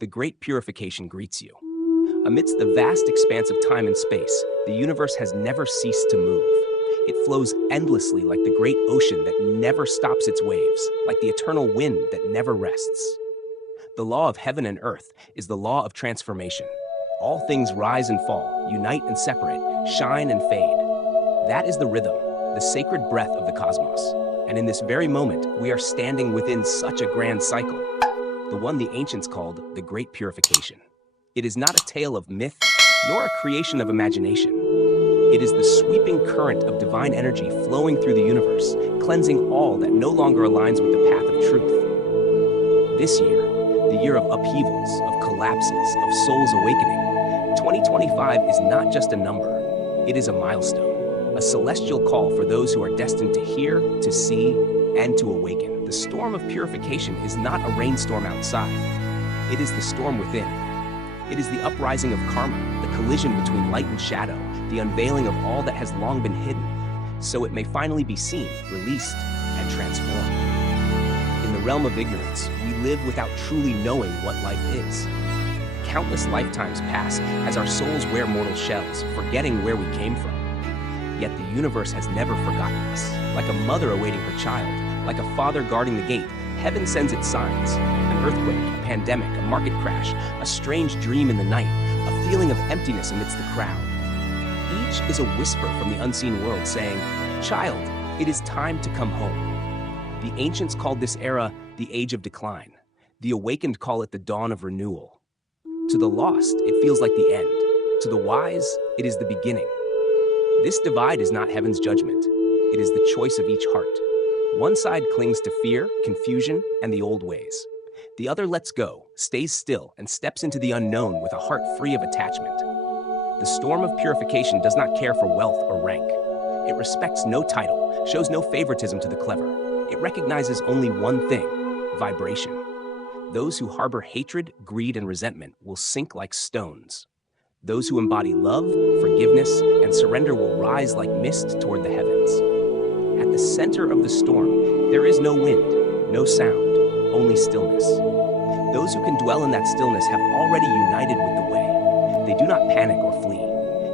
The Great Purification greets you. Amidst the vast expanse of time and space, the universe has never ceased to move. It flows endlessly like the great ocean that never stops its waves, like the eternal wind that never rests. The law of heaven and earth is the law of transformation. All things rise and fall, unite and separate, shine and fade. That is the rhythm, the sacred breath of the cosmos. And in this very moment, we are standing within such a grand cycle, the one the ancients called the Great Purification. It is not a tale of myth, nor a creation of imagination. It is the sweeping current of divine energy flowing through the universe, cleansing all that no longer aligns with the path of truth. This year, the year of upheavals, of collapses, of souls awakening, 2025 is not just a number, it is a milestone, a celestial call for those who are destined to hear, to see, and to awaken. The storm of purification is not a rainstorm outside, it is the storm within. It is the uprising of karma, the collision between light and shadow, the unveiling of all that has long been hidden, so it may finally be seen, released, and transformed. In the realm of ignorance, we live without truly knowing what life is. Countless lifetimes pass as our souls wear mortal shells, forgetting where we came from. Yet the universe has never forgotten us. Like a mother awaiting her child, like a father guarding the gate, heaven sends its signs. An earthquake, a pandemic, a market crash, a strange dream in the night, a feeling of emptiness amidst the crowd. Each is a whisper from the unseen world saying, "Child, it is time to come home." The ancients called this era the Age of Decline. The awakened call it the dawn of renewal. To the lost, it feels like the end. To the wise, it is the beginning. This divide is not heaven's judgment. It is the choice of each heart. One side clings to fear, confusion, and the old ways. The other lets go, stays still, and steps into the unknown with a heart free of attachment. The storm of purification does not care for wealth or rank. It respects no title, shows no favoritism to the clever. It recognizes only one thing: vibration. Those who harbor hatred, greed, and resentment will sink like stones. Those who embody love, forgiveness, and surrender will rise like mist toward the heavens. At the center of the storm, there is no wind, no sound, only stillness. Those who can dwell in that stillness have already united with the way. They do not panic or flee.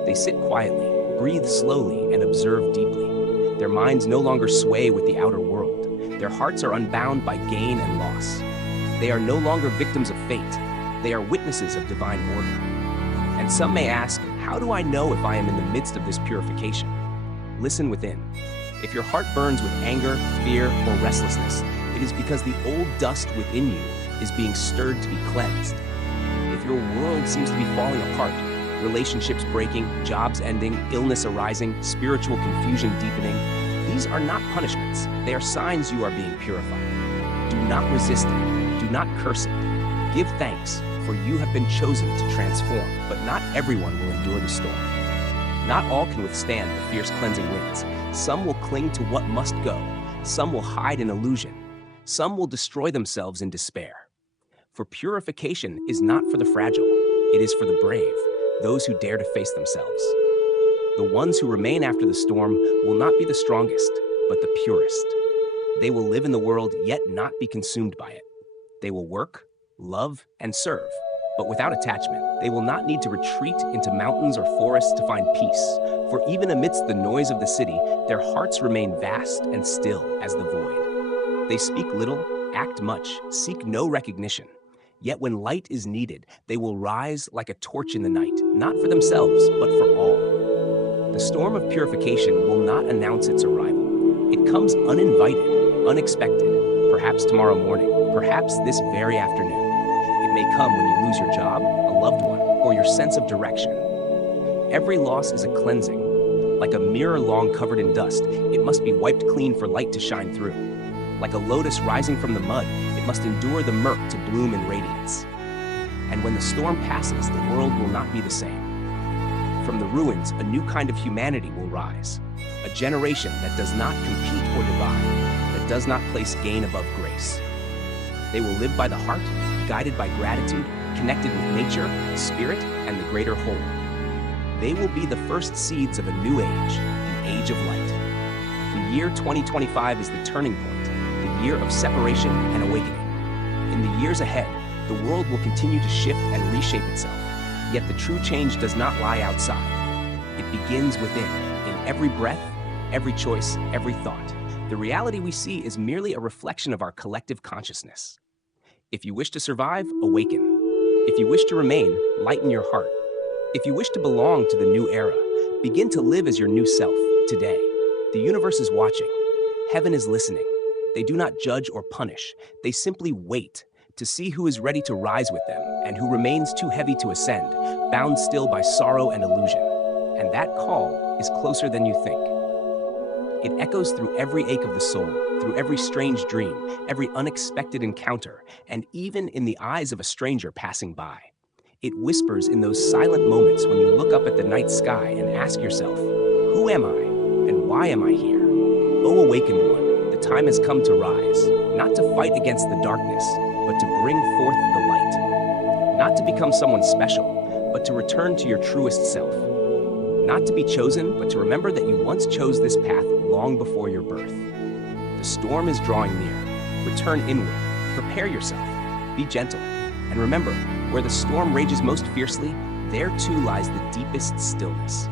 They sit quietly, breathe slowly, and observe deeply. Their minds no longer sway with the outer world. Their hearts are unbound by gain and loss. They are no longer victims of fate. They are witnesses of divine order. And some may ask, how do I know if I am in the midst of this purification? Listen within. If your heart burns with anger, fear, or restlessness, it is because the old dust within you is being stirred to be cleansed. If your world seems to be falling apart, relationships breaking, jobs ending, illness arising, spiritual confusion deepening, these are not punishments. They are signs you are being purified. Do not resist it. Do not curse it. Give thanks, for you have been chosen to transform, but not everyone will endure the storm. Not all can withstand the fierce cleansing winds. Some will cling to what must go. Some will hide in illusion. Some will destroy themselves in despair. For purification is not for the fragile. It is for the brave, those who dare to face themselves. The ones who remain after the storm will not be the strongest, but the purest. They will live in the world yet not be consumed by it. They will work, love, and serve, but without attachment. They will not need to retreat into mountains or forests to find peace, for even amidst the noise of the city, their hearts remain vast and still as the void. They speak little, act much, seek no recognition. Yet when light is needed, they will rise like a torch in the night, not for themselves, but for all. The storm of purification will not announce its arrival. It comes uninvited, unexpected, perhaps tomorrow morning, perhaps this very afternoon. It may come when you lose your job, a loved one, or your sense of direction. Every loss is a cleansing. Like a mirror long covered in dust, it must be wiped clean for light to shine through. Like a lotus rising from the mud, it must endure the murk to bloom in radiance. And when the storm passes, the world will not be the same. From the ruins, a new kind of humanity will rise. A generation that does not compete or divide, that does not place gain above grace. They will live by the heart, guided by gratitude, connected with nature, spirit, and the greater whole. They will be the first seeds of a new age, the age of light. The year 2025 is the turning point, the year of separation and awakening. In the years ahead, The world will continue to shift and reshape itself, yet the true change does not lie outside. It begins within, in every breath, every choice, every thought. The reality we see is merely a reflection of our collective consciousness. If you wish to survive, awaken. If you wish to remain, lighten your heart. If you wish to belong to the new era, begin to live as your new self, today. The universe is watching. Heaven is listening. They do not judge or punish. They simply wait to see who is ready to rise with them and who remains too heavy to ascend, bound still by sorrow and illusion. And that call is closer than you think. It echoes through every ache of the soul, through every strange dream, every unexpected encounter, and even in the eyes of a stranger passing by. It whispers in those silent moments when you look up at the night sky and ask yourself, who am I and why am I here? O awakened one, the time has come to rise, not to fight against the darkness, but to bring forth the light. Not to become someone special, but to return to your truest self. Not to be chosen, but to remember that you once chose this path long before your birth. The storm is drawing near. Return inward. Prepare yourself. Be gentle. And remember, where the storm rages most fiercely, there too lies the deepest stillness.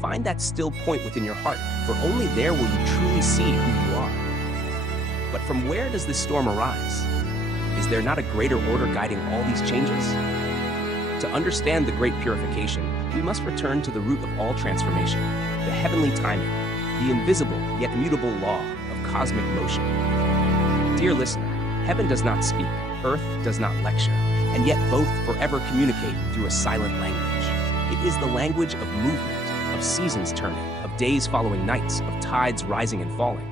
Find that still point within your heart, for only there will you truly see who you are. But from where does this storm arise? Is there not a greater order guiding all these changes? To understand the Great Purification, we must return to the root of all transformation, the heavenly timing, the invisible yet immutable law of cosmic motion. Dear listener, heaven does not speak, earth does not lecture, and yet both forever communicate through a silent language. It is the language of movement, of seasons turning, of days following nights, of tides rising and falling.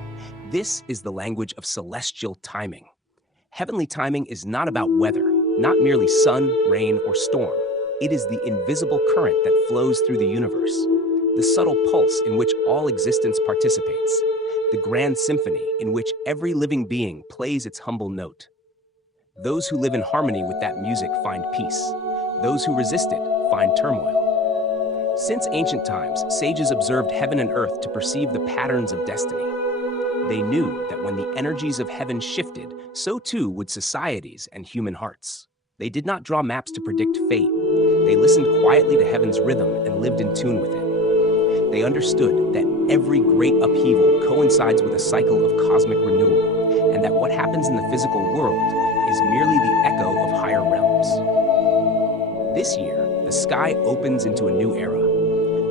This is the language of celestial timing. Heavenly timing is not about weather, not merely sun, rain, or storm. It is the invisible current that flows through the universe, the subtle pulse in which all existence participates, the grand symphony in which every living being plays its humble note. Those who live in harmony with that music find peace. Those who resist it find turmoil. Since ancient times, sages observed heaven and earth to perceive the patterns of destiny. They knew that when the energies of heaven shifted, so too would societies and human hearts. They did not draw maps to predict fate. They listened quietly to heaven's rhythm and lived in tune with it. They understood that every great upheaval coincides with a cycle of cosmic renewal, and that what happens in the physical world is merely the echo of higher realms. This year, the sky opens into a new era.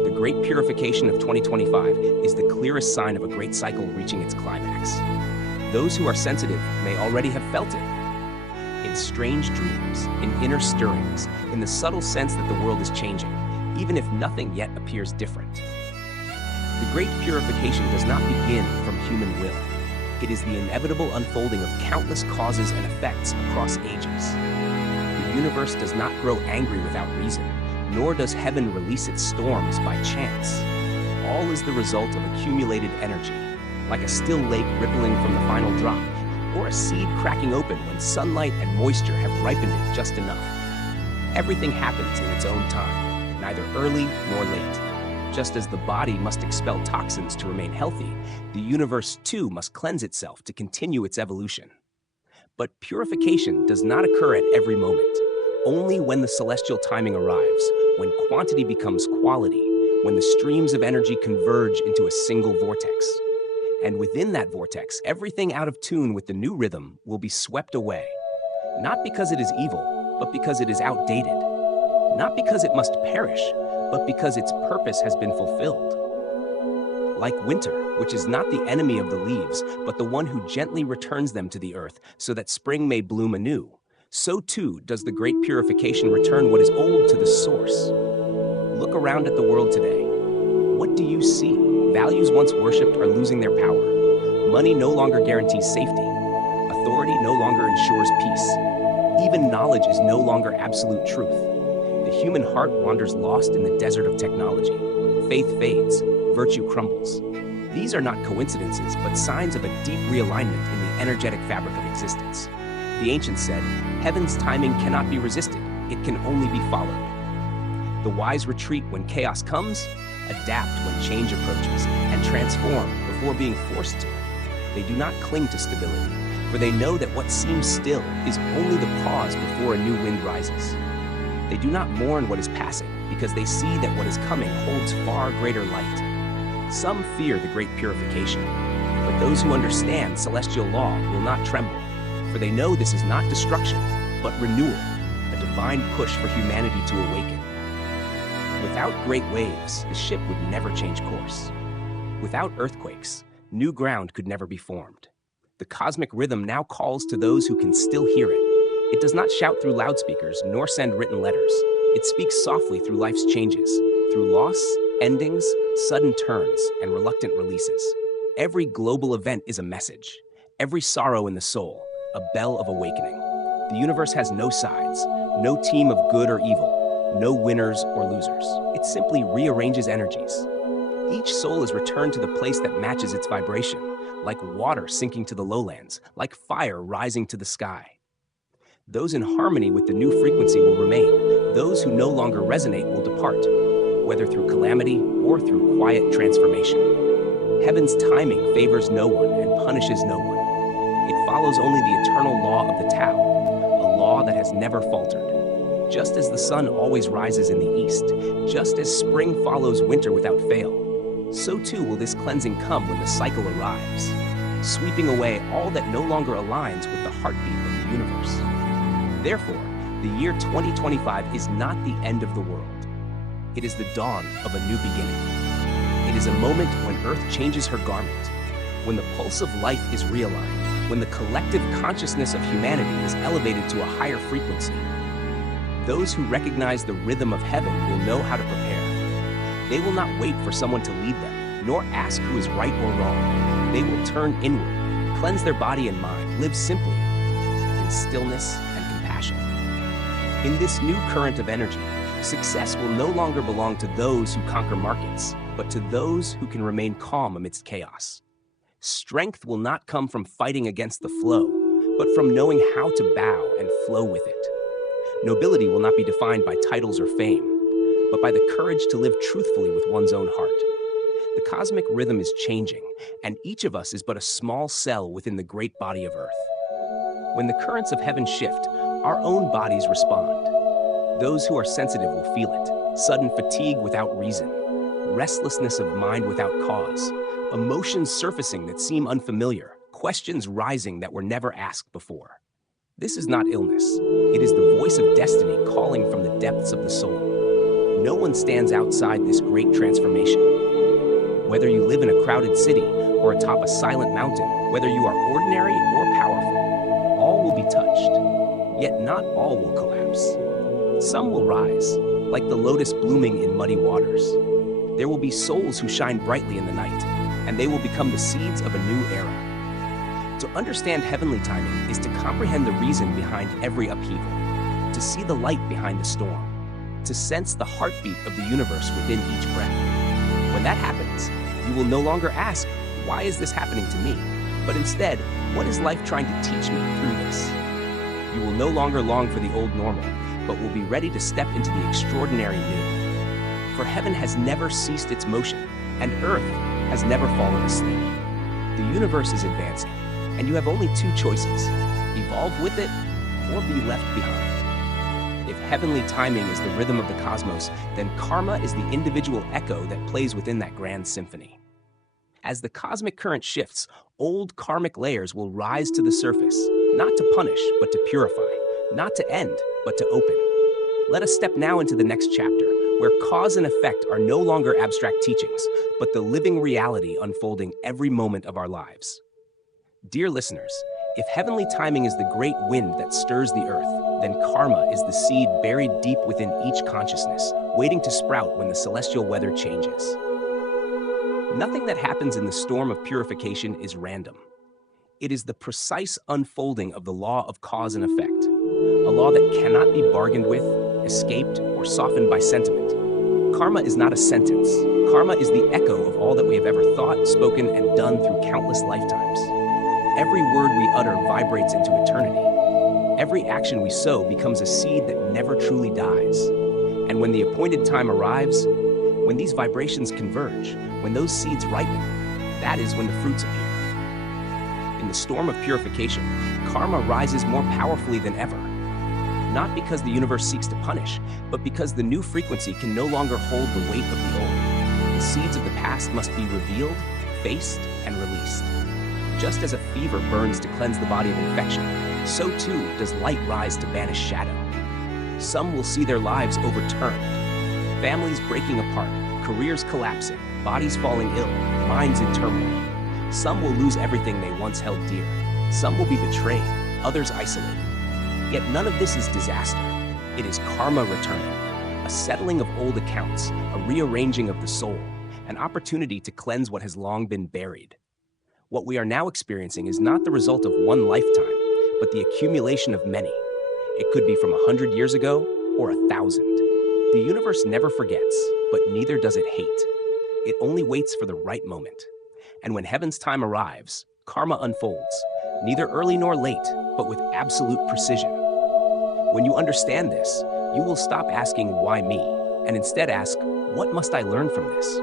The Great Purification of 2025 is the clearest sign of a great cycle reaching its climax. Those who are sensitive may already have felt it. In strange dreams, in inner stirrings, in the subtle sense that the world is changing, even if nothing yet appears different. The Great Purification does not begin from human will. It is the inevitable unfolding of countless causes and effects across ages. The universe does not grow angry without reason, nor does heaven release its storms by chance. All is the result of accumulated energy, like a still lake rippling from the final drop, or a seed cracking open when sunlight and moisture have ripened it just enough. Everything happens in its own time, neither early nor late. Just as the body must expel toxins to remain healthy, the universe too must cleanse itself to continue its evolution. But purification does not occur at every moment. Only when the celestial timing arrives, when quantity becomes quality, when the streams of energy converge into a single vortex. And within that vortex, everything out of tune with the new rhythm will be swept away. Not because it is evil, but because it is outdated. Not because it must perish, but because its purpose has been fulfilled. Like winter, which is not the enemy of the leaves, but the one who gently returns them to the earth so that spring may bloom anew, so too does the Great Purification return what is old to the source. Look around at the world today. What do you see? Values once worshipped are losing their power. Money no longer guarantees safety. Authority no longer ensures peace. Even knowledge is no longer absolute truth. The human heart wanders lost in the desert of technology. Faith fades, virtue crumbles. These are not coincidences, but signs of a deep realignment in the energetic fabric of existence. The ancients said, heaven's timing cannot be resisted, it can only be followed. The wise retreat when chaos comes, adapt when change approaches, and transform before being forced to. They do not cling to stability, for they know that what seems still is only the pause before a new wind rises. They do not mourn what is passing, because they see that what is coming holds far greater light. Some fear the Great Purification, but those who understand celestial law will not tremble, for they know this is not destruction, but renewal, a divine push for humanity to awaken. Without great waves, the ship would never change course. Without earthquakes, new ground could never be formed. The cosmic rhythm now calls to those who can still hear it. It does not shout through loudspeakers nor send written letters. It speaks softly through life's changes, through loss, endings, sudden turns, and reluctant releases. Every global event is a message. Every sorrow in the soul, a bell of awakening. The universe has no sides, no team of good or evil, no winners or losers. It simply rearranges energies. Each soul is returned to the place that matches its vibration, like water sinking to the lowlands, like fire rising to the sky. Those in harmony with the new frequency will remain. Those who no longer resonate will depart, whether through calamity or through quiet transformation. Heaven's timing favors no one and punishes no one. It follows only the eternal law of the Tao, a law that has never faltered. Just as the sun always rises in the east, just as spring follows winter without fail, so too will this cleansing come when the cycle arrives, sweeping away all that no longer aligns with the heartbeat of the universe. Therefore, the year 2025 is not the end of the world. It is the dawn of a new beginning. It is a moment when Earth changes her garment, when the pulse of life is realigned, when the collective consciousness of humanity is elevated to a higher frequency. Those who recognize the rhythm of heaven will know how to prepare. They will not wait for someone to lead them, nor ask who is right or wrong. They will turn inward, cleanse their body and mind, live simply, in stillness and compassion. In this new current of energy, success will no longer belong to those who conquer markets, but to those who can remain calm amidst chaos. Strength will not come from fighting against the flow, but from knowing how to bow and flow with it. Nobility will not be defined by titles or fame, but by the courage to live truthfully with one's own heart. The cosmic rhythm is changing, and each of us is but a small cell within the great body of Earth. When the currents of heaven shift, our own bodies respond. Those who are sensitive will feel it: sudden fatigue without reason, restlessness of mind without cause, emotions surfacing that seem unfamiliar, questions rising that were never asked before. This is not illness. It is the voice of destiny calling from the depths of the soul. No one stands outside this great transformation. Whether you live in a crowded city or atop a silent mountain, whether you are ordinary or powerful, all will be touched, yet not all will collapse. Some will rise, like the lotus blooming in muddy waters. There will be souls who shine brightly in the night, and they will become the seeds of a new era. To understand heavenly timing is to comprehend the reason behind every upheaval, to see the light behind the storm, to sense the heartbeat of the universe within each breath. When that happens, you will no longer ask, "Why is this happening to me?" but instead, "What is life trying to teach me through this?" You will no longer long for the old normal, but will be ready to step into the extraordinary new. For heaven has never ceased its motion, and Earth has never fallen asleep. The universe is advancing, and you have only two choices: evolve with it or be left behind. If heavenly timing is the rhythm of the cosmos, then karma is the individual echo that plays within that grand symphony. As the cosmic current shifts, old karmic layers will rise to the surface, not to punish, but to purify, not to end, but to open. Let us step now into the next chapter, where cause and effect are no longer abstract teachings, but the living reality unfolding every moment of our lives. Dear listeners, if heavenly timing is the great wind that stirs the earth, then karma is the seed buried deep within each consciousness, waiting to sprout when the celestial weather changes. Nothing that happens in the storm of purification is random. It is the precise unfolding of the law of cause and effect, a law that cannot be bargained with, escaped, or softened by sentiment. Karma is not a sentence. Karma is the echo of all that we have ever thought, spoken, and done through countless lifetimes. Every word we utter vibrates into eternity. Every action we sow becomes a seed that never truly dies. And when the appointed time arrives, when these vibrations converge, when those seeds ripen, that is when the fruits appear. In the storm of purification, karma rises more powerfully than ever. Not because the universe seeks to punish, but because the new frequency can no longer hold the weight of the old. The seeds of the past must be revealed, faced, and released. Just as a fever burns to cleanse the body of infection, so too does light rise to banish shadow. Some will see their lives overturned, families breaking apart, careers collapsing, bodies falling ill, minds in turmoil. Some will lose everything they once held dear. Some will be betrayed, others isolated. Yet none of this is disaster. It is karma returning, a settling of old accounts, a rearranging of the soul, an opportunity to cleanse what has long been buried. What we are now experiencing is not the result of one lifetime, but the accumulation of many. It could be from 100 years ago or 1,000. The universe never forgets, but neither does it hate. It only waits for the right moment. And when heaven's time arrives, karma unfolds, neither early nor late, but with absolute precision. When you understand this, you will stop asking, why me? And instead ask, what must I learn from this?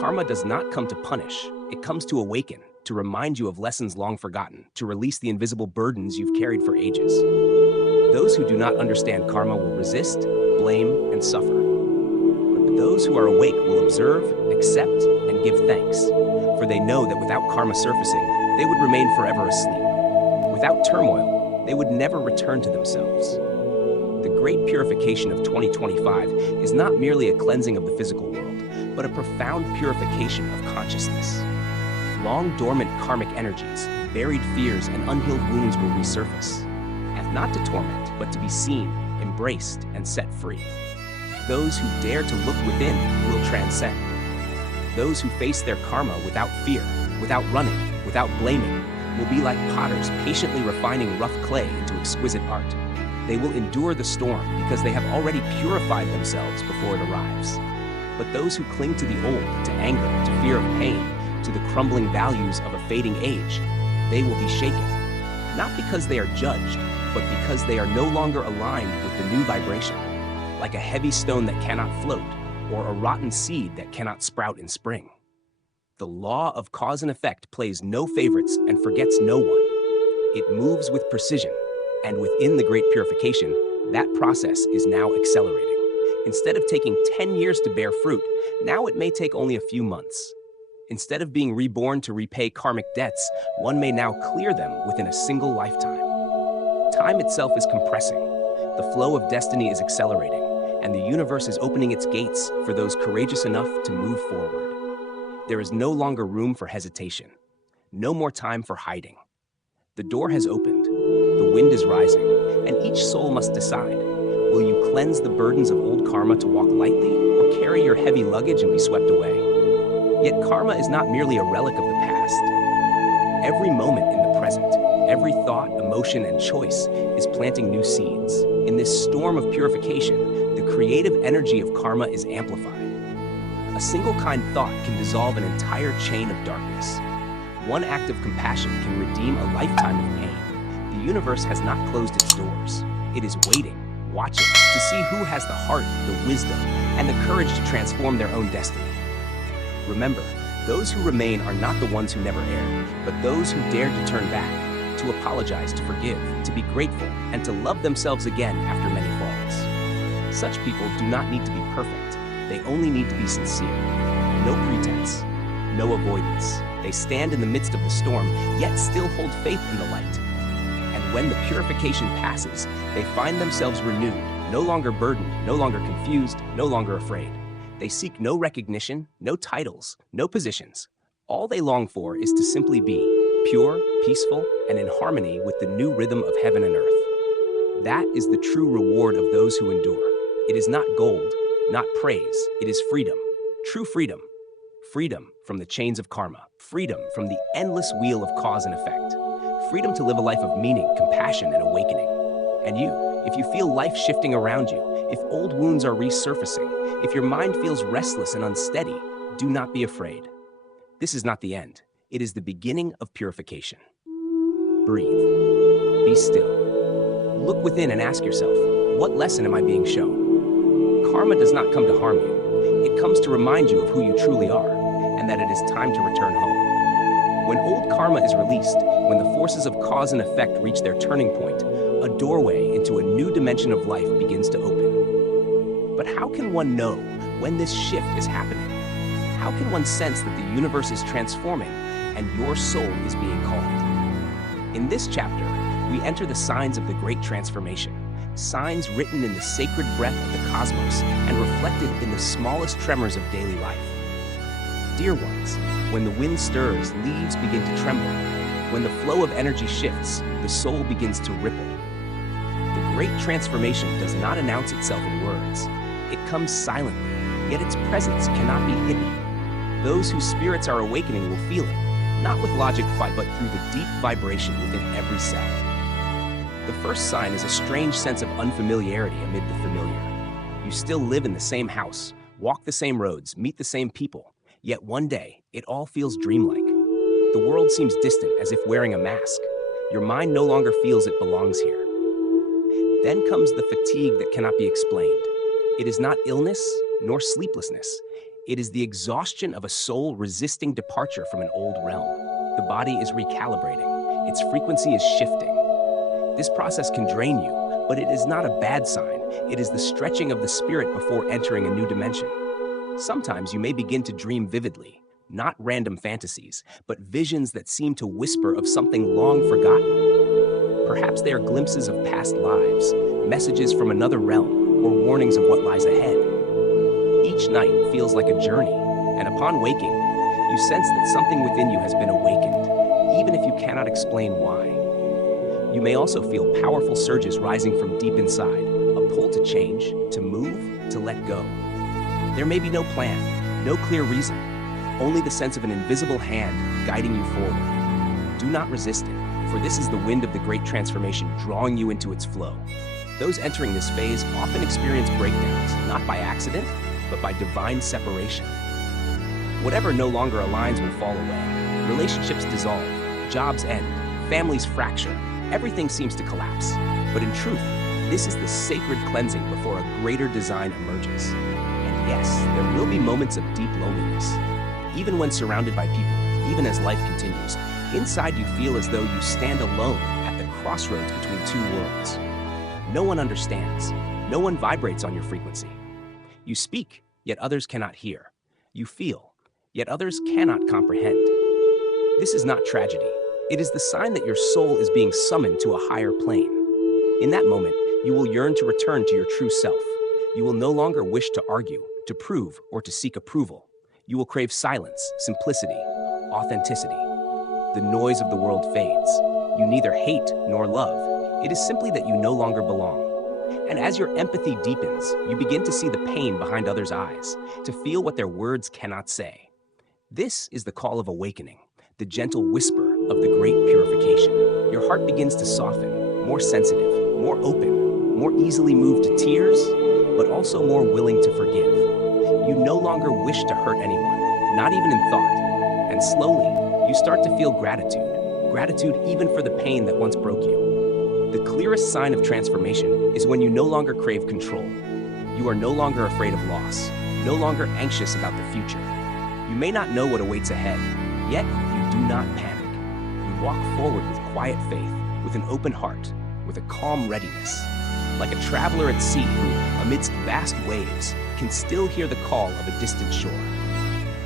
Karma does not come to punish. It comes to awaken, to remind you of lessons long forgotten, to release the invisible burdens you've carried for ages. Those who do not understand karma will resist, blame, and suffer. But those who are awake will observe, accept, and give thanks, for they know that without karma surfacing, they would remain forever asleep. Without turmoil, they would never return to themselves. The Great Purification of 2025 is not merely a cleansing of the physical world, but a profound purification of consciousness. Long dormant karmic energies, buried fears, and unhealed wounds will resurface, and not to torment, but to be seen, embraced, and set free. Those who dare to look within will transcend. Those who face their karma without fear, without running, without blaming, will be like potters patiently refining rough clay into exquisite art. They will endure the storm because they have already purified themselves before it arrives. But those who cling to the old, to anger, to fear of pain, to the crumbling values of a fading age, they will be shaken. Not because they are judged, but because they are no longer aligned with the new vibration. Like a heavy stone that cannot float, or a rotten seed that cannot sprout in spring. The law of cause and effect plays no favorites and forgets no one. It moves with precision, and within the Great Purification, that process is now accelerating. Instead of taking 10 years to bear fruit, now it may take only a few months. Instead of being reborn to repay karmic debts, one may now clear them within a single lifetime. Time itself is compressing. The flow of destiny is accelerating, and the universe is opening its gates for those courageous enough to move forward. There is no longer room for hesitation, no more time for hiding. The door has opened, the wind is rising, and each soul must decide, will you cleanse the burdens of old karma to walk lightly, or carry your heavy luggage and be swept away? Yet karma is not merely a relic of the past. Every moment in the present, every thought, emotion, and choice is planting new seeds. In this storm of purification, the creative energy of karma is amplified. A single kind thought can dissolve an entire chain of darkness. One act of compassion can redeem a lifetime of pain. The universe has not closed its doors. It is waiting, watching, to see who has the heart, the wisdom, and the courage to transform their own destiny. Remember, those who remain are not the ones who never erred, but those who dared to turn back, to apologize, to forgive, to be grateful, and to love themselves again after many falls. Such people do not need to be perfect. They only need to be sincere. No pretense, no avoidance. They stand in the midst of the storm, yet still hold faith in the light. And when the purification passes, they find themselves renewed, no longer burdened, no longer confused, no longer afraid. They seek no recognition, no titles, no positions. All they long for is to simply be pure, peaceful, and in harmony with the new rhythm of heaven and earth. That is the true reward of those who endure. It is not gold, not praise, it is freedom. True freedom. Freedom from the chains of karma. Freedom from the endless wheel of cause and effect. Freedom to live a life of meaning, compassion, and awakening. And you, if you feel life shifting around you, if old wounds are resurfacing, if your mind feels restless and unsteady, do not be afraid. This is not the end. It is the beginning of purification. Breathe. Be still. Look within and ask yourself, what lesson am I being shown? Karma does not come to harm you. It comes to remind you of who you truly are, and that it is time to return home. When old karma is released, when the forces of cause and effect reach their turning point, a doorway into a new dimension of life begins to open. But how can one know when this shift is happening? How can one sense that the universe is transforming and your soul is being called? In this chapter, we enter the signs of the Great Transformation, signs written in the sacred breath of the cosmos and reflected in the smallest tremors of daily life. Dear ones, when the wind stirs, leaves begin to tremble. When the flow of energy shifts, the soul begins to ripple. The Great Transformation does not announce itself in words. It comes silently, yet its presence cannot be hidden. Those whose spirits are awakening will feel it, not with logic but through the deep vibration within every cell. The first sign is a strange sense of unfamiliarity amid the familiar. You still live in the same house, walk the same roads, meet the same people, yet one day, it all feels dreamlike. The world seems distant, as if wearing a mask. Your mind no longer feels it belongs here. Then comes the fatigue that cannot be explained. It is not illness nor sleeplessness. It is the exhaustion of a soul resisting departure from an old realm. The body is recalibrating. Its frequency is shifting. This process can drain you, but it is not a bad sign. It is the stretching of the spirit before entering a new dimension. Sometimes you may begin to dream vividly, not random fantasies, but visions that seem to whisper of something long forgotten. Perhaps they are glimpses of past lives, messages from another realm, or warnings of what lies ahead. Each night feels like a journey, and upon waking, you sense that something within you has been awakened, even if you cannot explain why. You may also feel powerful surges rising from deep inside, a pull to change, to move, to let go. There may be no plan, no clear reason, only the sense of an invisible hand guiding you forward. Do not resist it, for this is the wind of the Great Transformation drawing you into its flow. Those entering this phase often experience breakdowns, not by accident, but by divine separation. Whatever no longer aligns will fall away. Relationships dissolve, jobs end, families fracture, everything seems to collapse. But in truth, this is the sacred cleansing before a greater design emerges. Yes, there will be moments of deep loneliness. Even when surrounded by people, even as life continues, inside you feel as though you stand alone at the crossroads between two worlds. No one understands. No one vibrates on your frequency. You speak, yet others cannot hear. You feel, yet others cannot comprehend. This is not tragedy. It is the sign that your soul is being summoned to a higher plane. In that moment, you will yearn to return to your true self. You will no longer wish to argue, to prove, or to seek approval. You will crave silence, simplicity, authenticity. The noise of the world fades. You neither hate nor love. It is simply that you no longer belong. And as your empathy deepens, you begin to see the pain behind others' eyes, to feel what their words cannot say. This is the call of awakening, the gentle whisper of the Great Purification. Your heart begins to soften, more sensitive, more open, more easily moved to tears, but also more willing to forgive. You no longer wish to hurt anyone, not even in thought. And slowly, you start to feel gratitude even for the pain that once broke you. The clearest sign of transformation is when you no longer crave control. You are no longer afraid of loss, no longer anxious about the future. You may not know what awaits ahead, yet you do not panic. You walk forward with quiet faith, with an open heart, with a calm readiness. Like a traveler at sea who, amidst vast waves, can still hear the call of a distant shore.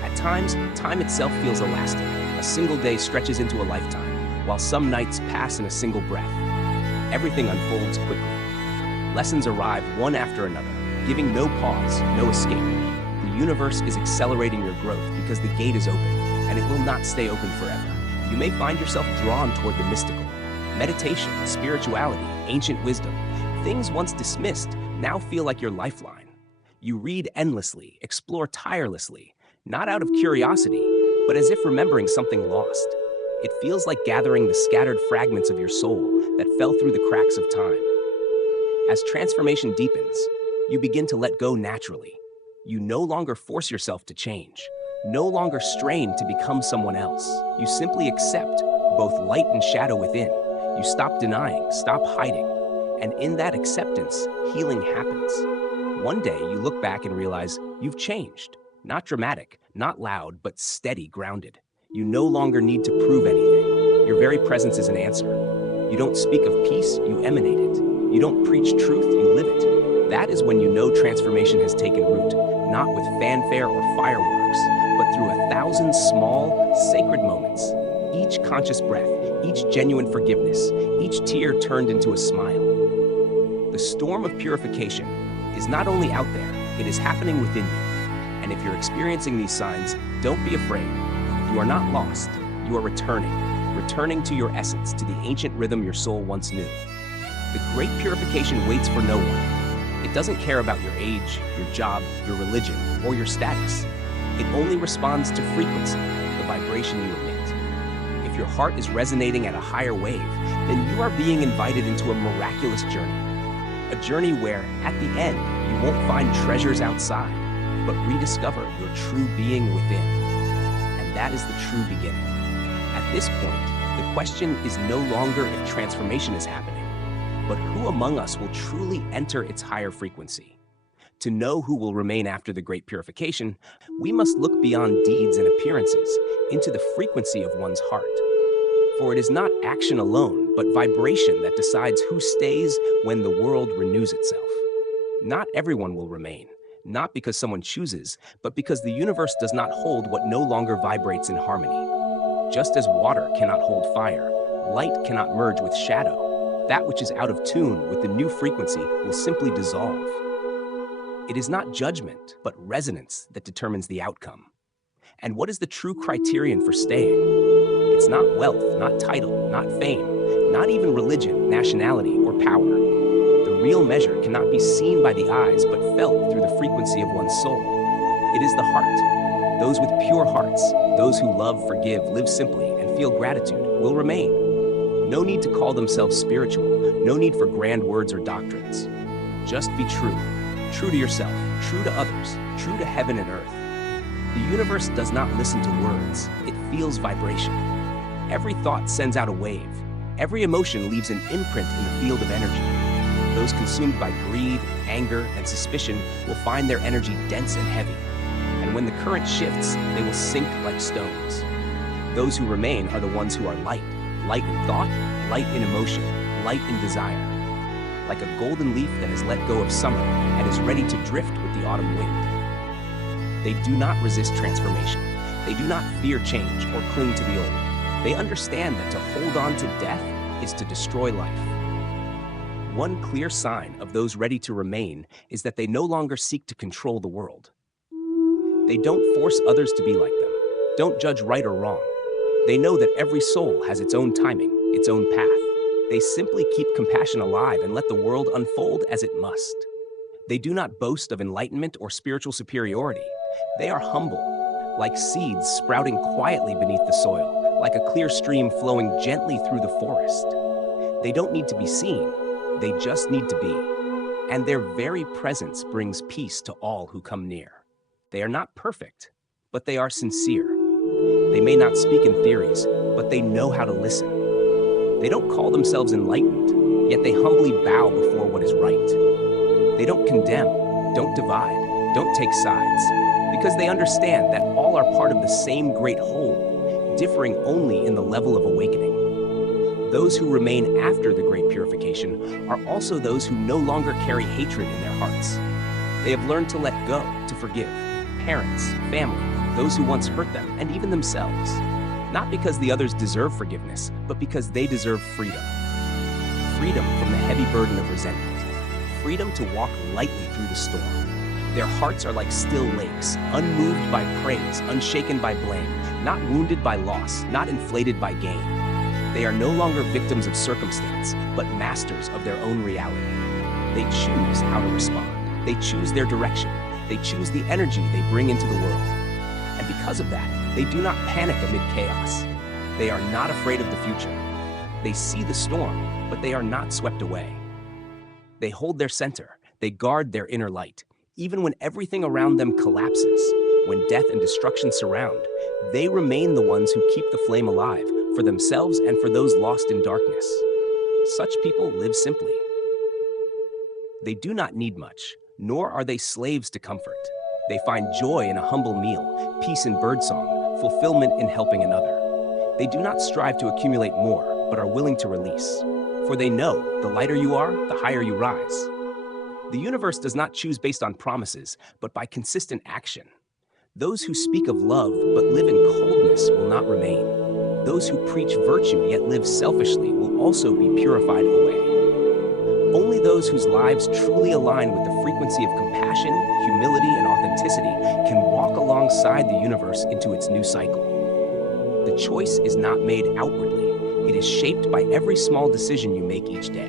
At times, time itself feels elastic. A single day stretches into a lifetime, while some nights pass in a single breath. Everything unfolds quickly. Lessons arrive one after another, giving no pause, no escape. The universe is accelerating your growth because the gate is open, and it will not stay open forever. You may find yourself drawn toward the mystical. Meditation, spirituality, ancient wisdom, things once dismissed now feel like your lifeline. You read endlessly, explore tirelessly, not out of curiosity, but as if remembering something lost. It feels like gathering the scattered fragments of your soul that fell through the cracks of time. As transformation deepens, you begin to let go naturally. You no longer force yourself to change, no longer strain to become someone else. You simply accept both light and shadow within. You stop denying, stop hiding. And in that acceptance, healing happens. One day, you look back and realize you've changed. Not dramatic, not loud, but steady, grounded. You no longer need to prove anything. Your very presence is an answer. You don't speak of peace, you emanate it. You don't preach truth, you live it. That is when you know transformation has taken root, not with fanfare or fireworks, but through 1,000 small, sacred moments. Each conscious breath, each genuine forgiveness, each tear turned into a smile. The storm of purification is not only out there, it is happening within you. And if you're experiencing these signs, don't be afraid. You are not lost. You are returning to your essence, to the ancient rhythm your soul once knew. The Great Purification waits for no one. It doesn't care about your age, your job, your religion, or your status. It only responds to frequency, the vibration you emit. If your heart is resonating at a higher wave, then you are being invited into a miraculous journey. A journey where, at the end, you won't find treasures outside, but rediscover your true being within. And that is the true beginning. At this point, the question is no longer if transformation is happening, but who among us will truly enter its higher frequency. To know who will remain after the Great Purification, we must look beyond deeds and appearances into the frequency of one's heart. For it is not action alone, but vibration that decides who stays when the world renews itself. Not everyone will remain, not because someone chooses, but because the universe does not hold what no longer vibrates in harmony. Just as water cannot hold fire, light cannot merge with shadow. That which is out of tune with the new frequency will simply dissolve. It is not judgment, but resonance that determines the outcome. And what is the true criterion for staying? It's not wealth, not title, not fame, not even religion, nationality, or power. The real measure cannot be seen by the eyes, but felt through the frequency of one's soul. It is the heart. Those with pure hearts, those who love, forgive, live simply, and feel gratitude will remain. No need to call themselves spiritual, no need for grand words or doctrines. Just be true. True to yourself, true to others, true to heaven and earth. The universe does not listen to words, it feels vibration. Every thought sends out a wave. Every emotion leaves an imprint in the field of energy. Those consumed by greed, anger, and suspicion will find their energy dense and heavy. And when the current shifts, they will sink like stones. Those who remain are the ones who are light. Light in thought, light in emotion, light in desire. Like a golden leaf that has let go of summer and is ready to drift with the autumn wind. They do not resist transformation. They do not fear change or cling to the old. They understand that to hold on to death is to destroy life. One clear sign of those ready to remain is that they no longer seek to control the world. They don't force others to be like them. Don't judge right or wrong. They know that every soul has its own timing, its own path. They simply keep compassion alive and let the world unfold as it must. They do not boast of enlightenment or spiritual superiority. They are humble, like seeds sprouting quietly beneath the soil, like a clear stream flowing gently through the forest. They don't need to be seen, they just need to be. And their very presence brings peace to all who come near. They are not perfect, but they are sincere. They may not speak in theories, but they know how to listen. They don't call themselves enlightened, yet they humbly bow before what is right. They don't condemn, don't divide, don't take sides, because they understand that all are part of the same great whole, differing only in the level of awakening. Those who remain after the Great Purification are also those who no longer carry hatred in their hearts. They have learned to let go, to forgive parents, family, those who once hurt them, and even themselves. Not because the others deserve forgiveness, but because they deserve freedom. Freedom from the heavy burden of resentment. Freedom to walk lightly through the storm. Their hearts are like still lakes, unmoved by praise, unshaken by blame, not wounded by loss, not inflated by gain. They are no longer victims of circumstance, but masters of their own reality. They choose how to respond. They choose their direction. They choose the energy they bring into the world. And because of that, they do not panic amid chaos. They are not afraid of the future. They see the storm, but they are not swept away. They hold their center. They guard their inner light. Even when everything around them collapses, when death and destruction surround, they remain the ones who keep the flame alive for themselves and for those lost in darkness. Such people live simply. They do not need much, nor are they slaves to comfort. They find joy in a humble meal, peace in birdsong, fulfillment in helping another. They do not strive to accumulate more, but are willing to release. For they know, the lighter you are, the higher you rise. The universe does not choose based on promises, but by consistent action. Those who speak of love but live in coldness will not remain. Those who preach virtue yet live selfishly will also be purified away. Only those whose lives truly align with the frequency of compassion, humility, and authenticity can walk alongside the universe into its new cycle. The choice is not made outwardly. It is shaped by every small decision you make each day.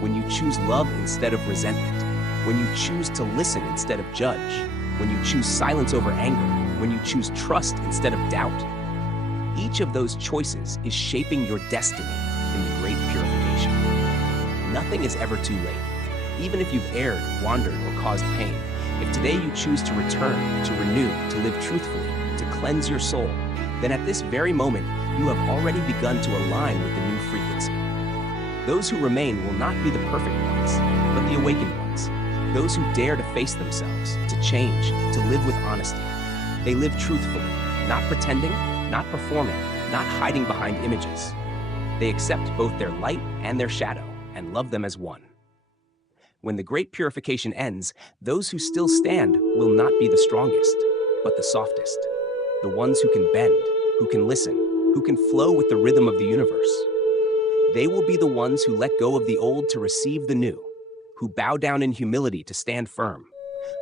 When you choose love instead of resentment, when you choose to listen instead of judge, when you choose silence over anger, when you choose trust instead of doubt. Each of those choices is shaping your destiny in the Great Purification. Nothing is ever too late. Even if you've erred, wandered, or caused pain, if today you choose to return, to renew, to live truthfully, to cleanse your soul, then at this very moment, you have already begun to align with the new frequency. Those who remain will not be the perfect ones, but the awakened ones. Those who dare to face themselves, to change, to live with honesty. They live truthfully, not pretending, not performing, not hiding behind images. They accept both their light and their shadow and love them as one. When the Great Purification ends, those who still stand will not be the strongest, but the softest. The ones who can bend, who can listen, who can flow with the rhythm of the universe. They will be the ones who let go of the old to receive the new, who bow down in humility to stand firm,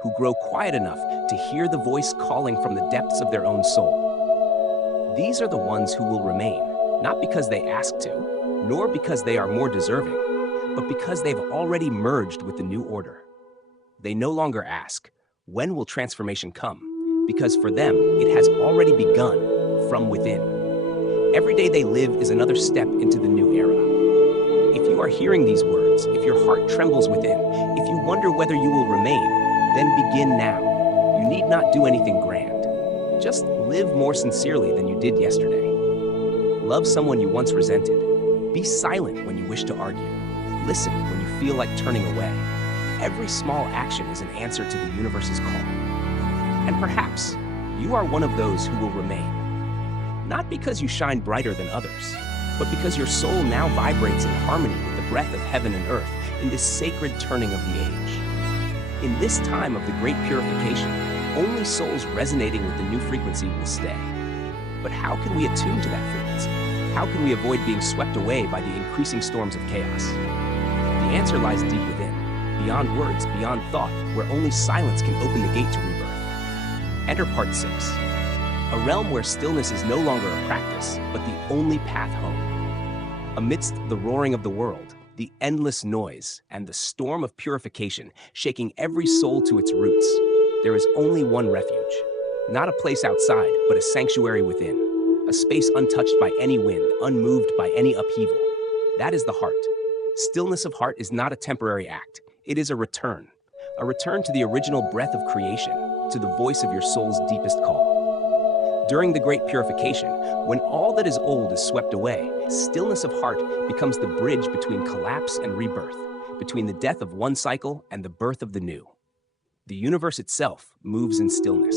who grow quiet enough to hear the voice calling from the depths of their own soul. These are the ones who will remain, not because they ask to, nor because they are more deserving, but because they've already merged with the new order. They no longer ask, when will transformation come? Because for them, it has already begun from within. Every day they live is another step into the new era. If you are hearing these words, if your heart trembles within, if you wonder whether you will remain, then begin now. You need not do anything grand. Just live more sincerely than you did yesterday. Love someone you once resented. Be silent when you wish to argue. Listen when you feel like turning away. Every small action is an answer to the universe's call. And perhaps you are one of those who will remain. Not because you shine brighter than others, but because your soul now vibrates in harmony with the breath of heaven and earth in this sacred turning of the age. In this time of the Great Purification, only souls resonating with the new frequency will stay. But how can we attune to that frequency? How can we avoid being swept away by the increasing storms of chaos? The answer lies deep within, beyond words, beyond thought, where only silence can open the gate to rebirth. Enter Part 6. A realm where stillness is no longer a practice, but the only path home. Amidst the roaring of the world, the endless noise, and the storm of purification shaking every soul to its roots, there is only one refuge. Not a place outside, but a sanctuary within. A space untouched by any wind, unmoved by any upheaval. That is the heart. Stillness of heart is not a temporary act. It is a return to the original breath of creation, to the voice of your soul's deepest call. During the Great Purification, when all that is old is swept away, stillness of heart becomes the bridge between collapse and rebirth, between the death of one cycle and the birth of the new. The universe itself moves in stillness.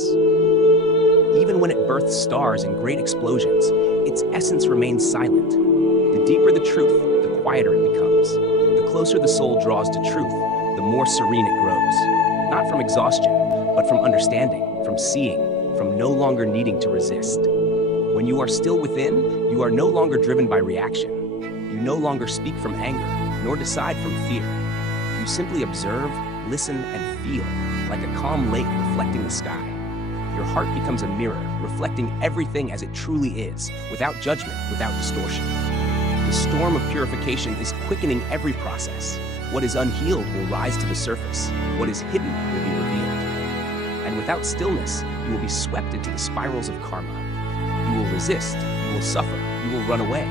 Even when it births stars and great explosions, its essence remains silent. The deeper the truth, the quieter it becomes. The closer the soul draws to truth, the more serene it grows. Not from exhaustion, but from understanding, from seeing, from no longer needing to resist. When you are still within, you are no longer driven by reaction. You no longer speak from anger, nor decide from fear. You simply observe, listen, and feel, like a calm lake reflecting the sky. Your heart becomes a mirror, reflecting everything as it truly is, without judgment, without distortion. The storm of purification is quickening every process. What is unhealed will rise to the surface. What is hidden will be revealed. And without stillness, you will be swept into the spirals of karma. You will resist, you will suffer, you will run away.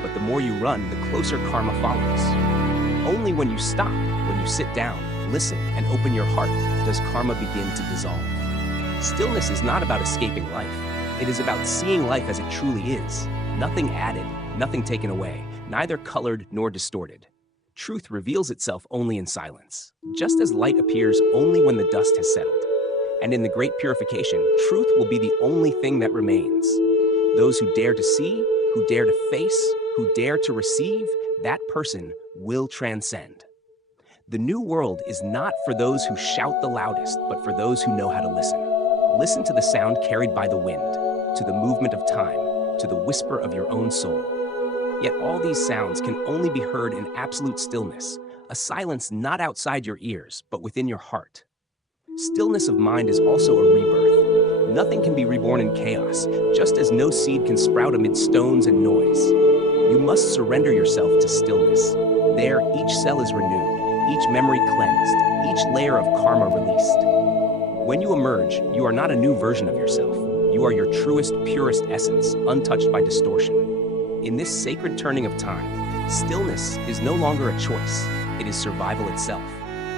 But the more you run, the closer karma follows. Only when you stop, when you sit down, listen, and open your heart, does karma begin to dissolve. Stillness is not about escaping life. It is about seeing life as it truly is. Nothing added, nothing taken away, neither colored nor distorted. Truth reveals itself only in silence, just as light appears only when the dust has settled. And in the Great Purification, truth will be the only thing that remains. Those who dare to see, who dare to face, who dare to receive, that person will transcend. The new world is not for those who shout the loudest, but for those who know how to listen. Listen to the sound carried by the wind, to the movement of time, to the whisper of your own soul. Yet all these sounds can only be heard in absolute stillness, a silence not outside your ears, but within your heart. Stillness of mind is also a rebirth. Nothing can be reborn in chaos, just as no seed can sprout amid stones and noise. You must surrender yourself to stillness. There, each cell is renewed, each memory cleansed, each layer of karma released. When you emerge, you are not a new version of yourself. You are your truest, purest essence, untouched by distortion. In this sacred turning of time, stillness is no longer a choice. It is survival itself.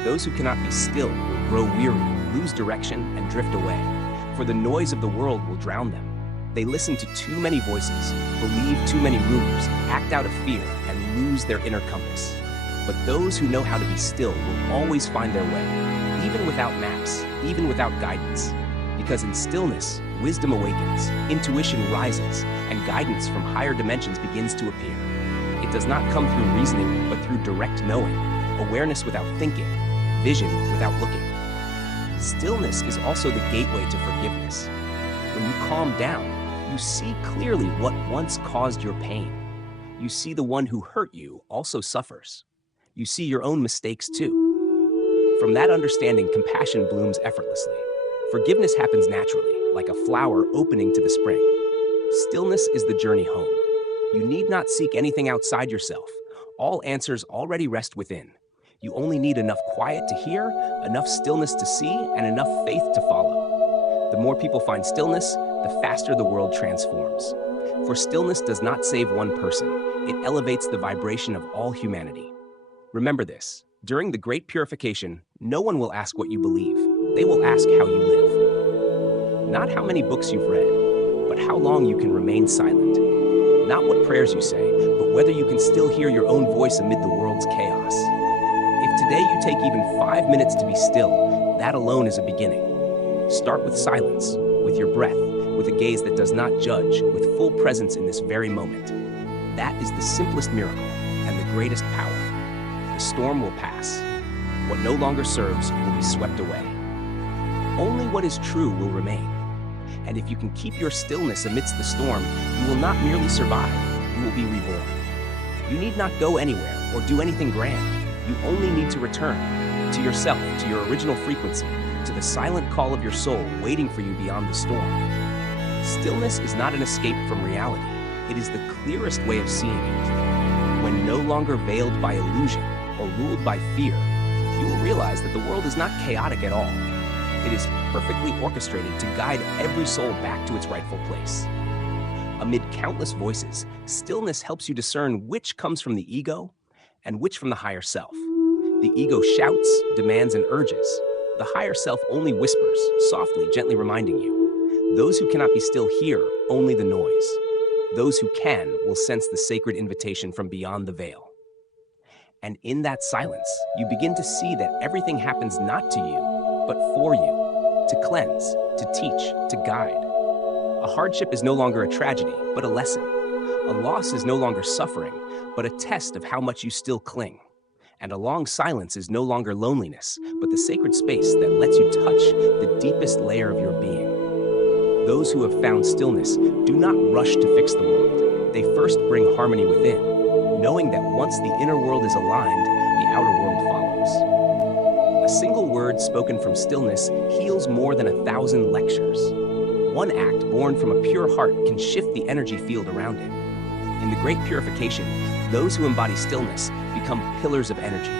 Those who cannot be still will grow weary, lose direction, and drift away, for the noise of the world will drown them. They listen to too many voices, believe too many rumors, act out of fear, and lose their inner compass. But those who know how to be still will always find their way, even without maps, even without guidance. Because in stillness, wisdom awakens, intuition rises, and guidance from higher dimensions begins to appear. It does not come through reasoning, but through direct knowing, awareness without thinking, vision without looking. Stillness is also the gateway to forgiveness. When you calm down, you see clearly what once caused your pain. You see the one who hurt you also suffers. You see your own mistakes too. From that understanding, compassion blooms effortlessly. Forgiveness happens naturally, like a flower opening to the spring. Stillness is the journey home. You need not seek anything outside yourself. All answers already rest within. You only need enough quiet to hear, enough stillness to see, and enough faith to follow. The more people find stillness, the faster the world transforms. For stillness does not save one person. It elevates the vibration of all humanity. Remember this. During the Great Purification, no one will ask what you believe. They will ask how you live. Not how many books you've read, but how long you can remain silent. Not what prayers you say, but whether you can still hear your own voice amid the world's chaos. If today you take even 5 minutes to be still, that alone is a beginning. Start with silence, with your breath, with a gaze that does not judge, with full presence in this very moment. That is the simplest miracle and the greatest power. The storm will pass. What no longer serves will be swept away. Only what is true will remain. And if you can keep your stillness amidst the storm, you will not merely survive, you will be reborn. You need not go anywhere or do anything grand. You only need to return to yourself, to your original frequency, to the silent call of your soul waiting for you beyond the storm. Stillness is not an escape from reality. It is the clearest way of seeing it. When no longer veiled by illusion or ruled by fear, you will realize that the world is not chaotic at all. It is perfectly orchestrated to guide every soul back to its rightful place. Amid countless voices, stillness helps you discern which comes from the ego and which from the higher self. The ego shouts, demands, and urges. The higher self only whispers, softly, gently reminding you. Those who cannot be still hear only the noise. Those who can will sense the sacred invitation from beyond the veil. And in that silence, you begin to see that everything happens not to you, but for you, to cleanse, to teach, to guide. A hardship is no longer a tragedy, but a lesson. A loss is no longer suffering, but a test of how much you still cling. And a long silence is no longer loneliness, but the sacred space that lets you touch the deepest layer of your being. Those who have found stillness do not rush to fix the world. They first bring harmony within, knowing that once the inner world is aligned, the outer world follows. A single word spoken from stillness heals more than 1,000 lectures. One act born from a pure heart can shift the energy field around it. In the Great Purification, those who embody stillness become pillars of energy.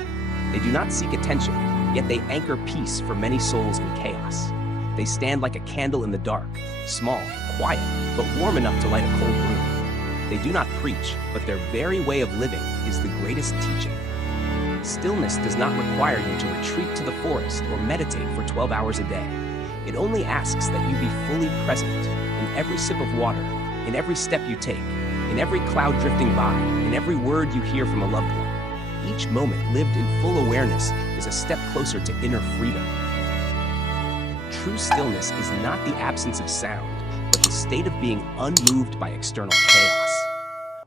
They do not seek attention, yet they anchor peace for many souls in chaos. They stand like a candle in the dark, small, quiet, but warm enough to light a cold room. They do not preach, but their very way of living is the greatest teaching. Stillness does not require you to retreat to the forest or meditate for 12 hours a day. It only asks that you be fully present in every sip of water, in every step you take, in every cloud drifting by, in every word you hear from a loved one. Each moment lived in full awareness is a step closer to inner freedom. true stillness is not the absence of sound, but the state of being unmoved by external chaos.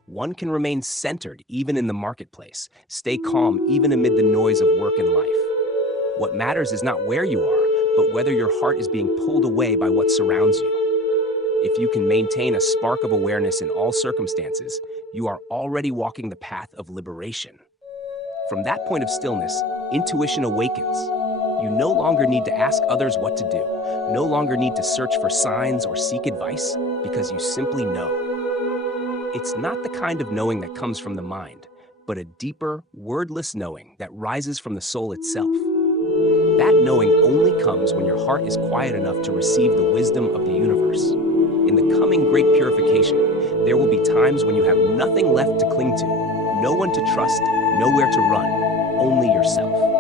One can remain centered even in the marketplace, stay calm even amid the noise of work and life. What matters is not where you are, but whether your heart is being pulled away by what surrounds you. If you can maintain a spark of awareness in all circumstances, you are already walking the path of liberation. From that point of stillness, intuition awakens. You no longer need to ask others what to do, no longer need to search for signs or seek advice, because you simply know. It's not the kind of knowing that comes from the mind, but a deeper, wordless knowing that rises from the soul itself. That knowing only comes when your heart is quiet enough to receive the wisdom of the universe. In the coming Great Purification, there will be times when you have nothing left to cling to, no one to trust, nowhere to run, only yourself.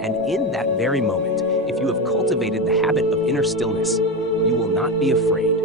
And in that very moment, if you have cultivated the habit of inner stillness, you will not be afraid.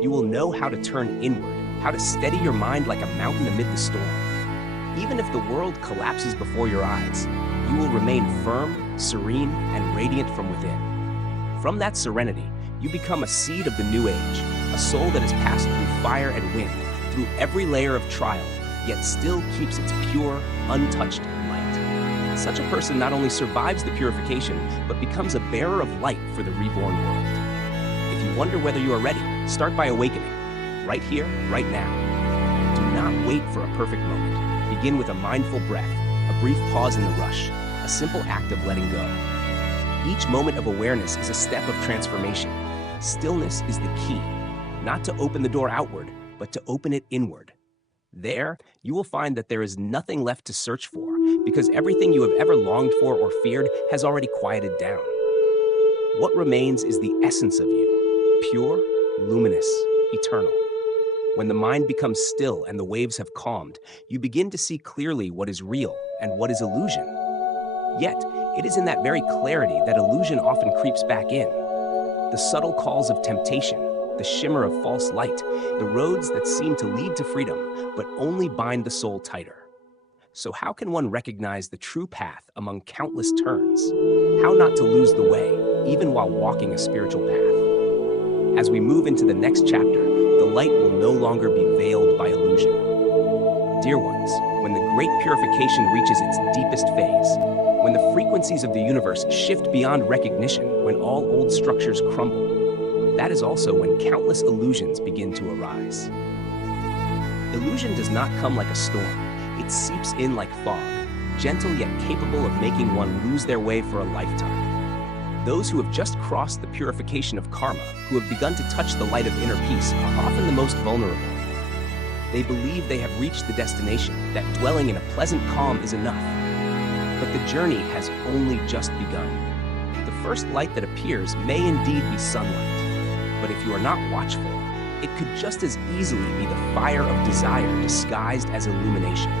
You will know how to turn inward, how to steady your mind like a mountain amid the storm. Even if the world collapses before your eyes, you will remain firm, serene, and radiant from within. From that serenity, you become a seed of the new age, a soul that has passed through fire and wind, through every layer of trial, yet still keeps its pure, untouched light. Such a person not only survives the purification, but becomes a bearer of light for the reborn world. If you wonder whether you are ready, start by awakening, right here, right now. Do not wait for a perfect moment. Begin with a mindful breath, a brief pause in the rush, a simple act of letting go. Each moment of awareness is a step of transformation. Stillness is the key, not to open the door outward, but to open it inward. There, you will find that there is nothing left to search for, because everything you have ever longed for or feared has already quieted down. What remains is the essence of you, pure, luminous, eternal. When the mind becomes still and the waves have calmed, you begin to see clearly what is real and what is illusion. Yet, it is in that very clarity that illusion often creeps back in. The subtle calls of temptation, the shimmer of false light, the roads that seem to lead to freedom, but only bind the soul tighter. So how can one recognize the true path among countless turns? How not to lose the way, even while walking a spiritual path? As we move into the next chapter, the light will no longer be veiled by illusion. Dear ones, when the Great Purification reaches its deepest phase, when the frequencies of the universe shift beyond recognition, when all old structures crumble, that is also when countless illusions begin to arise. Illusion does not come like a storm. It seeps in like fog, gentle yet capable of making one lose their way for a lifetime. Those who have just crossed the purification of karma, who have begun to touch the light of inner peace, are often the most vulnerable. They believe they have reached the destination, that dwelling in a pleasant calm is enough. But the journey has only just begun. The first light that appears may indeed be sunlight, but if you are not watchful, it could just as easily be the fire of desire disguised as illumination.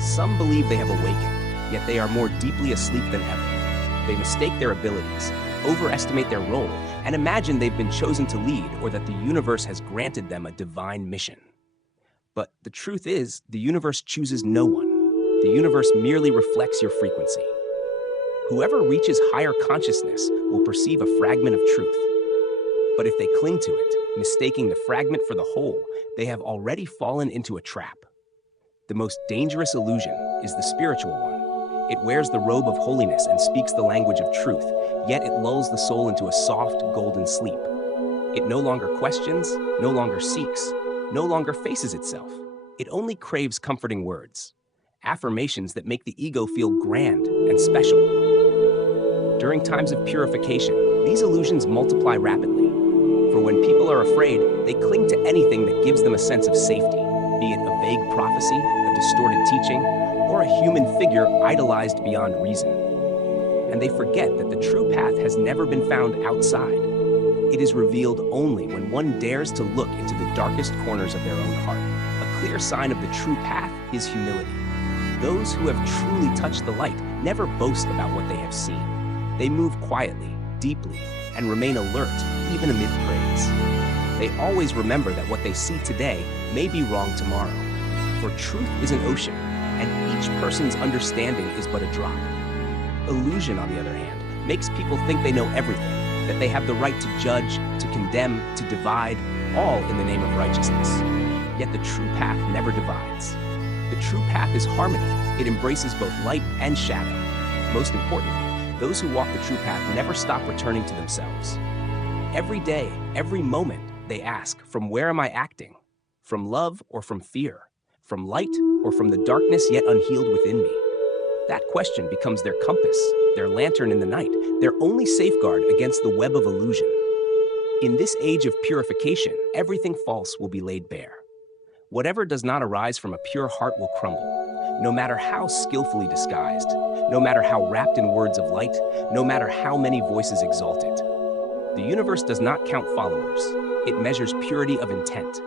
Some believe they have awakened, yet they are more deeply asleep than ever. They mistake their abilities, overestimate their role, and imagine they've been chosen to lead or that the universe has granted them a divine mission. But the truth is, the universe chooses no one. The universe merely reflects your frequency. Whoever reaches higher consciousness will perceive a fragment of truth. But if they cling to it, mistaking the fragment for the whole, they have already fallen into a trap. The most dangerous illusion is the spiritual one. It wears the robe of holiness and speaks the language of truth, yet it lulls the soul into a soft, golden sleep. It no longer questions, no longer seeks, no longer faces itself. It only craves comforting words, affirmations that make the ego feel grand and special. During times of purification, these illusions multiply rapidly. For when people are afraid, they cling to anything that gives them a sense of safety, be it a vague prophecy, a distorted teaching, or a human figure idolized beyond reason. And they forget that the true path has never been found outside. It is revealed only when one dares to look into the darkest corners of their own heart. A clear sign of the true path is humility. Those who have truly touched the light never boast about what they have seen. They move quietly, deeply, and remain alert even amid praise. They always remember that what they see today may be wrong tomorrow. For truth is an ocean, and each person's understanding is but a drop. Illusion, on the other hand, makes people think they know everything, that they have the right to judge, to condemn, to divide, all in the name of righteousness. Yet the true path never divides. The true path is harmony. It embraces both light and shadow. Most importantly, those who walk the true path never stop returning to themselves. Every day, every moment, they ask, from where am I acting? From love or from fear? From light or from the darkness yet unhealed within me? That question becomes their compass, their lantern in the night, their only safeguard against the web of illusion. In this age of purification, everything false will be laid bare. Whatever does not arise from a pure heart will crumble, no matter how skillfully disguised, no matter how wrapped in words of light, no matter how many voices exalt it. The universe does not count followers. It measures purity of intent.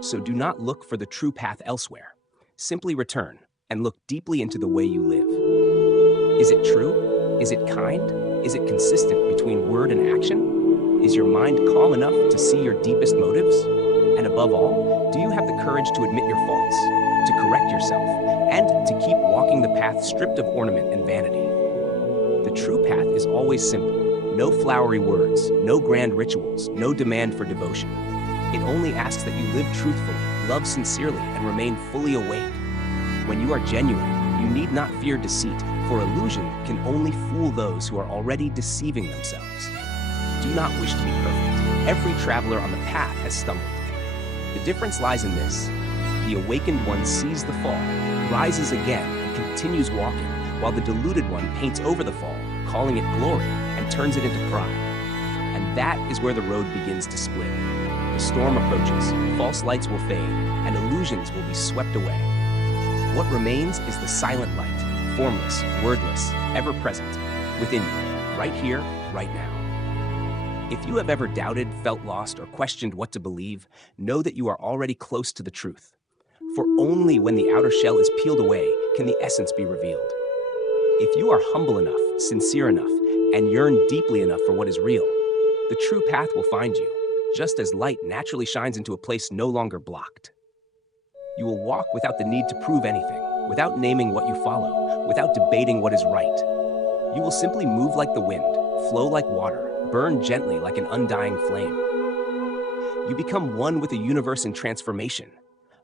So do not look for the true path elsewhere. Simply return and look deeply into the way you live. Is it true? Is it kind? Is it consistent between word and action? Is your mind calm enough to see your deepest motives? And above all, do you have the courage to admit your faults, to correct yourself, and to keep walking the path stripped of ornament and vanity? The true path is always simple. No flowery words, no grand rituals, no demand for devotion. It only asks that you live truthfully, love sincerely, and remain fully awake. When you are genuine, you need not fear deceit, for illusion can only fool those who are already deceiving themselves. Do not wish to be perfect. Every traveler on the path has stumbled. The difference lies in this. The awakened one sees the fall, rises again, and continues walking, while the deluded one paints over the fall, calling it glory, and turns it into pride. And that is where the road begins to split. The storm approaches, false lights will fade, and illusions will be swept away. What remains is the silent light, formless, wordless, ever-present, within you, right here, right now. If you have ever doubted, felt lost, or questioned what to believe, know that you are already close to the truth. For only when the outer shell is peeled away can the essence be revealed. If you are humble enough, sincere enough, and yearn deeply enough for what is real, the true path will find you, just as light naturally shines into a place no longer blocked. You will walk without the need to prove anything, without naming what you follow, without debating what is right. You will simply move like the wind, flow like water, burn gently like an undying flame. You become one with the universe in transformation,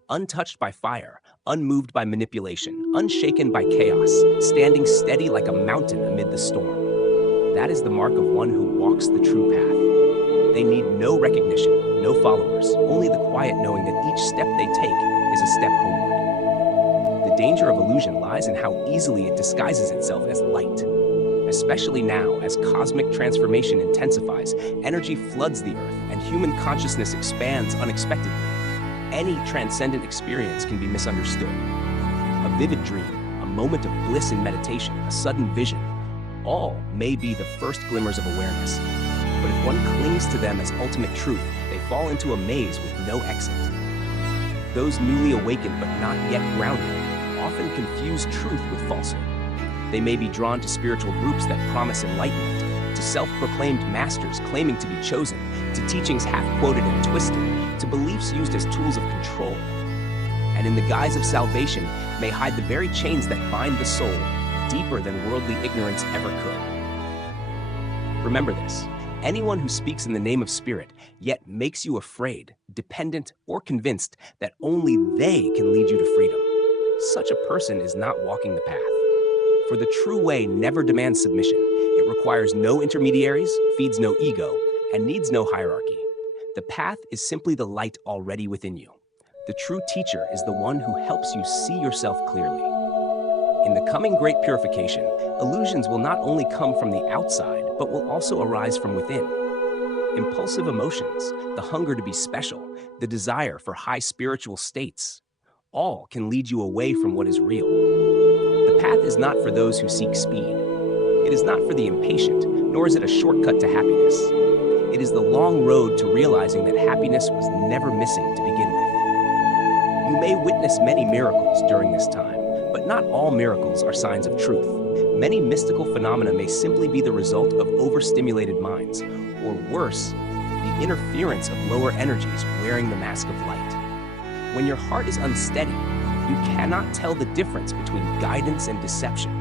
untouched by fire, unmoved by manipulation, unshaken by chaos, standing steady like a mountain amid the storm. That is the mark of one who walks the true path. They need no recognition, no followers, only the quiet knowing that each step they take is a step homeward. The danger of illusion lies in how easily it disguises itself as light. Especially now, as cosmic transformation intensifies, energy floods the earth, and human consciousness expands unexpectedly. Any transcendent experience can be misunderstood. A vivid dream, a moment of bliss in meditation, a sudden vision, all may be the first glimmers of awareness. But if one clings to them as ultimate truth, they fall into a maze with no exit. Those newly awakened but not yet grounded often confuse truth with falsehood. They may be drawn to spiritual groups that promise enlightenment, to self-proclaimed masters claiming to be chosen, to teachings half-quoted and twisted, to beliefs used as tools of control. And in the guise of salvation may hide the very chains that bind the soul deeper than worldly ignorance ever could. Remember this. Anyone who speaks in the name of spirit, yet makes you afraid, dependent, or convinced that only they can lead you to freedom, such a person is not walking the path. For the true way never demands submission. It requires no intermediaries, feeds no ego, and needs no hierarchy. The path is simply the light already within you. The true teacher is the one who helps you see yourself clearly. In the coming Great Purification, illusions will not only come from the outside, but will also arise from within. Impulsive emotions, the hunger to be special, the desire for high spiritual states, all can lead you away from what is real. The path is not for those who seek speed. It is not for the impatient, nor is it a shortcut to happiness. It is the long road to realizing that happiness was never missing to begin with. You may witness many miracles during this time, but not all miracles are signs of truth. Many mystical phenomena may simply be the result of overstimulated minds, or worse, the interference of lower energies wearing the mask of light. When your heart is unsteady, you cannot tell the difference between guidance and deception.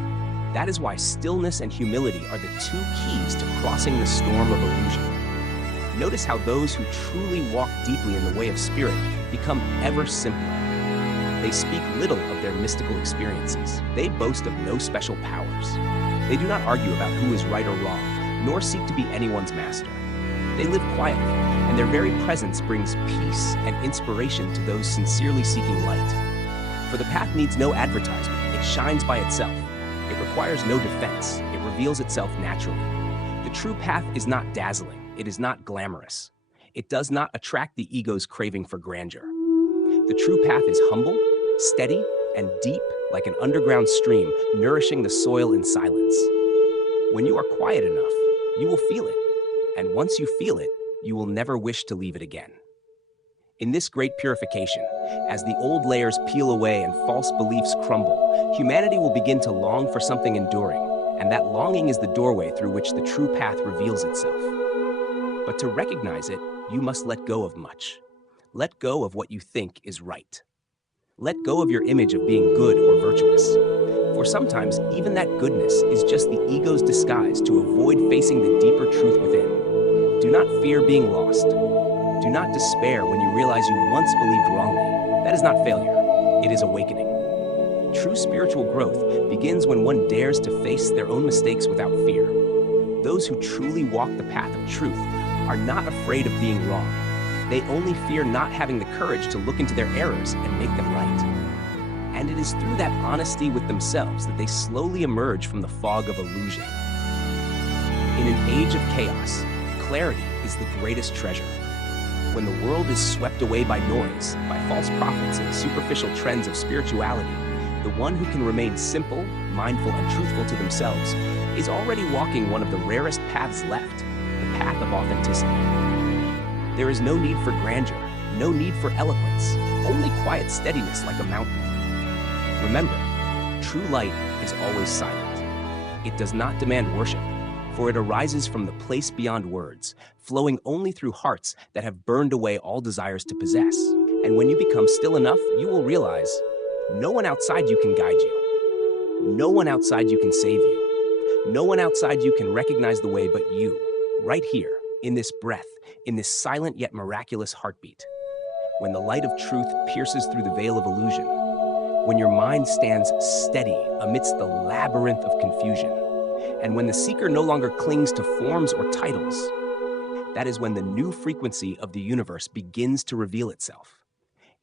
That is why stillness and humility are the two keys to crossing the storm of illusion. Notice how those who truly walk deeply in the way of spirit become ever simpler. They speak little of their mystical experiences. They boast of no special powers. They do not argue about who is right or wrong, nor seek to be anyone's master. They live quietly, and their very presence brings peace and inspiration to those sincerely seeking light. For the path needs no advertisement. It shines by itself. It requires no defense. It reveals itself naturally. The true path is not dazzling. It is not glamorous. It does not attract the ego's craving for grandeur. The true path is humble, steady, and deep, like an underground stream nourishing the soil in silence. When you are quiet enough, you will feel it. And once you feel it, you will never wish to leave it again. In this great purification, as the old layers peel away and false beliefs crumble, humanity will begin to long for something enduring, and that longing is the doorway through which the true path reveals itself. But to recognize it, you must let go of much. Let go of what you think is right. Let go of your image of being good or virtuous. For sometimes, even that goodness is just the ego's disguise to avoid facing the deeper truth within. Do not fear being lost. Do not despair when you realize you once believed wrongly. That is not failure. It is awakening. True spiritual growth begins when one dares to face their own mistakes without fear. Those who truly walk the path of truth are not afraid of being wrong. They only fear not having the courage to look into their errors and make them right. And it is through that honesty with themselves that they slowly emerge from the fog of illusion. In an age of chaos, clarity is the greatest treasure. When the world is swept away by noise, by false prophets and superficial trends of spirituality, the one who can remain simple, mindful, and truthful to themselves is already walking one of the rarest paths left, the path of authenticity. There is no need for grandeur, no need for eloquence, only quiet steadiness like a mountain. Remember, true light is always silent. It does not demand worship, for it arises from the place beyond words, flowing only through hearts that have burned away all desires to possess. And when you become still enough, you will realize no one outside you can guide you. No one outside you can save you. No one outside you can recognize the way but you, right here, in this breath, in this silent yet miraculous heartbeat. When the light of truth pierces through the veil of illusion, when your mind stands steady amidst the labyrinth of confusion, and when the seeker no longer clings to forms or titles, that is when the new frequency of the universe begins to reveal itself.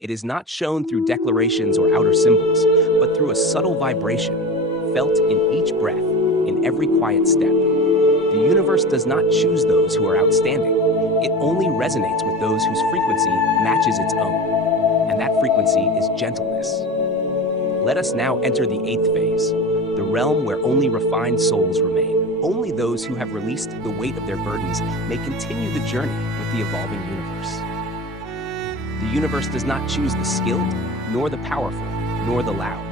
It is not shown through declarations or outer symbols, but through a subtle vibration, felt in each breath, in every quiet step. The universe does not choose those who are outstanding. It only resonates with those whose frequency matches its own, and that frequency is gentleness. Let us now enter the 8th phase, the realm where only refined souls remain. Only those who have released the weight of their burdens may continue the journey with the evolving universe. The universe does not choose the skilled, nor the powerful, nor the loud.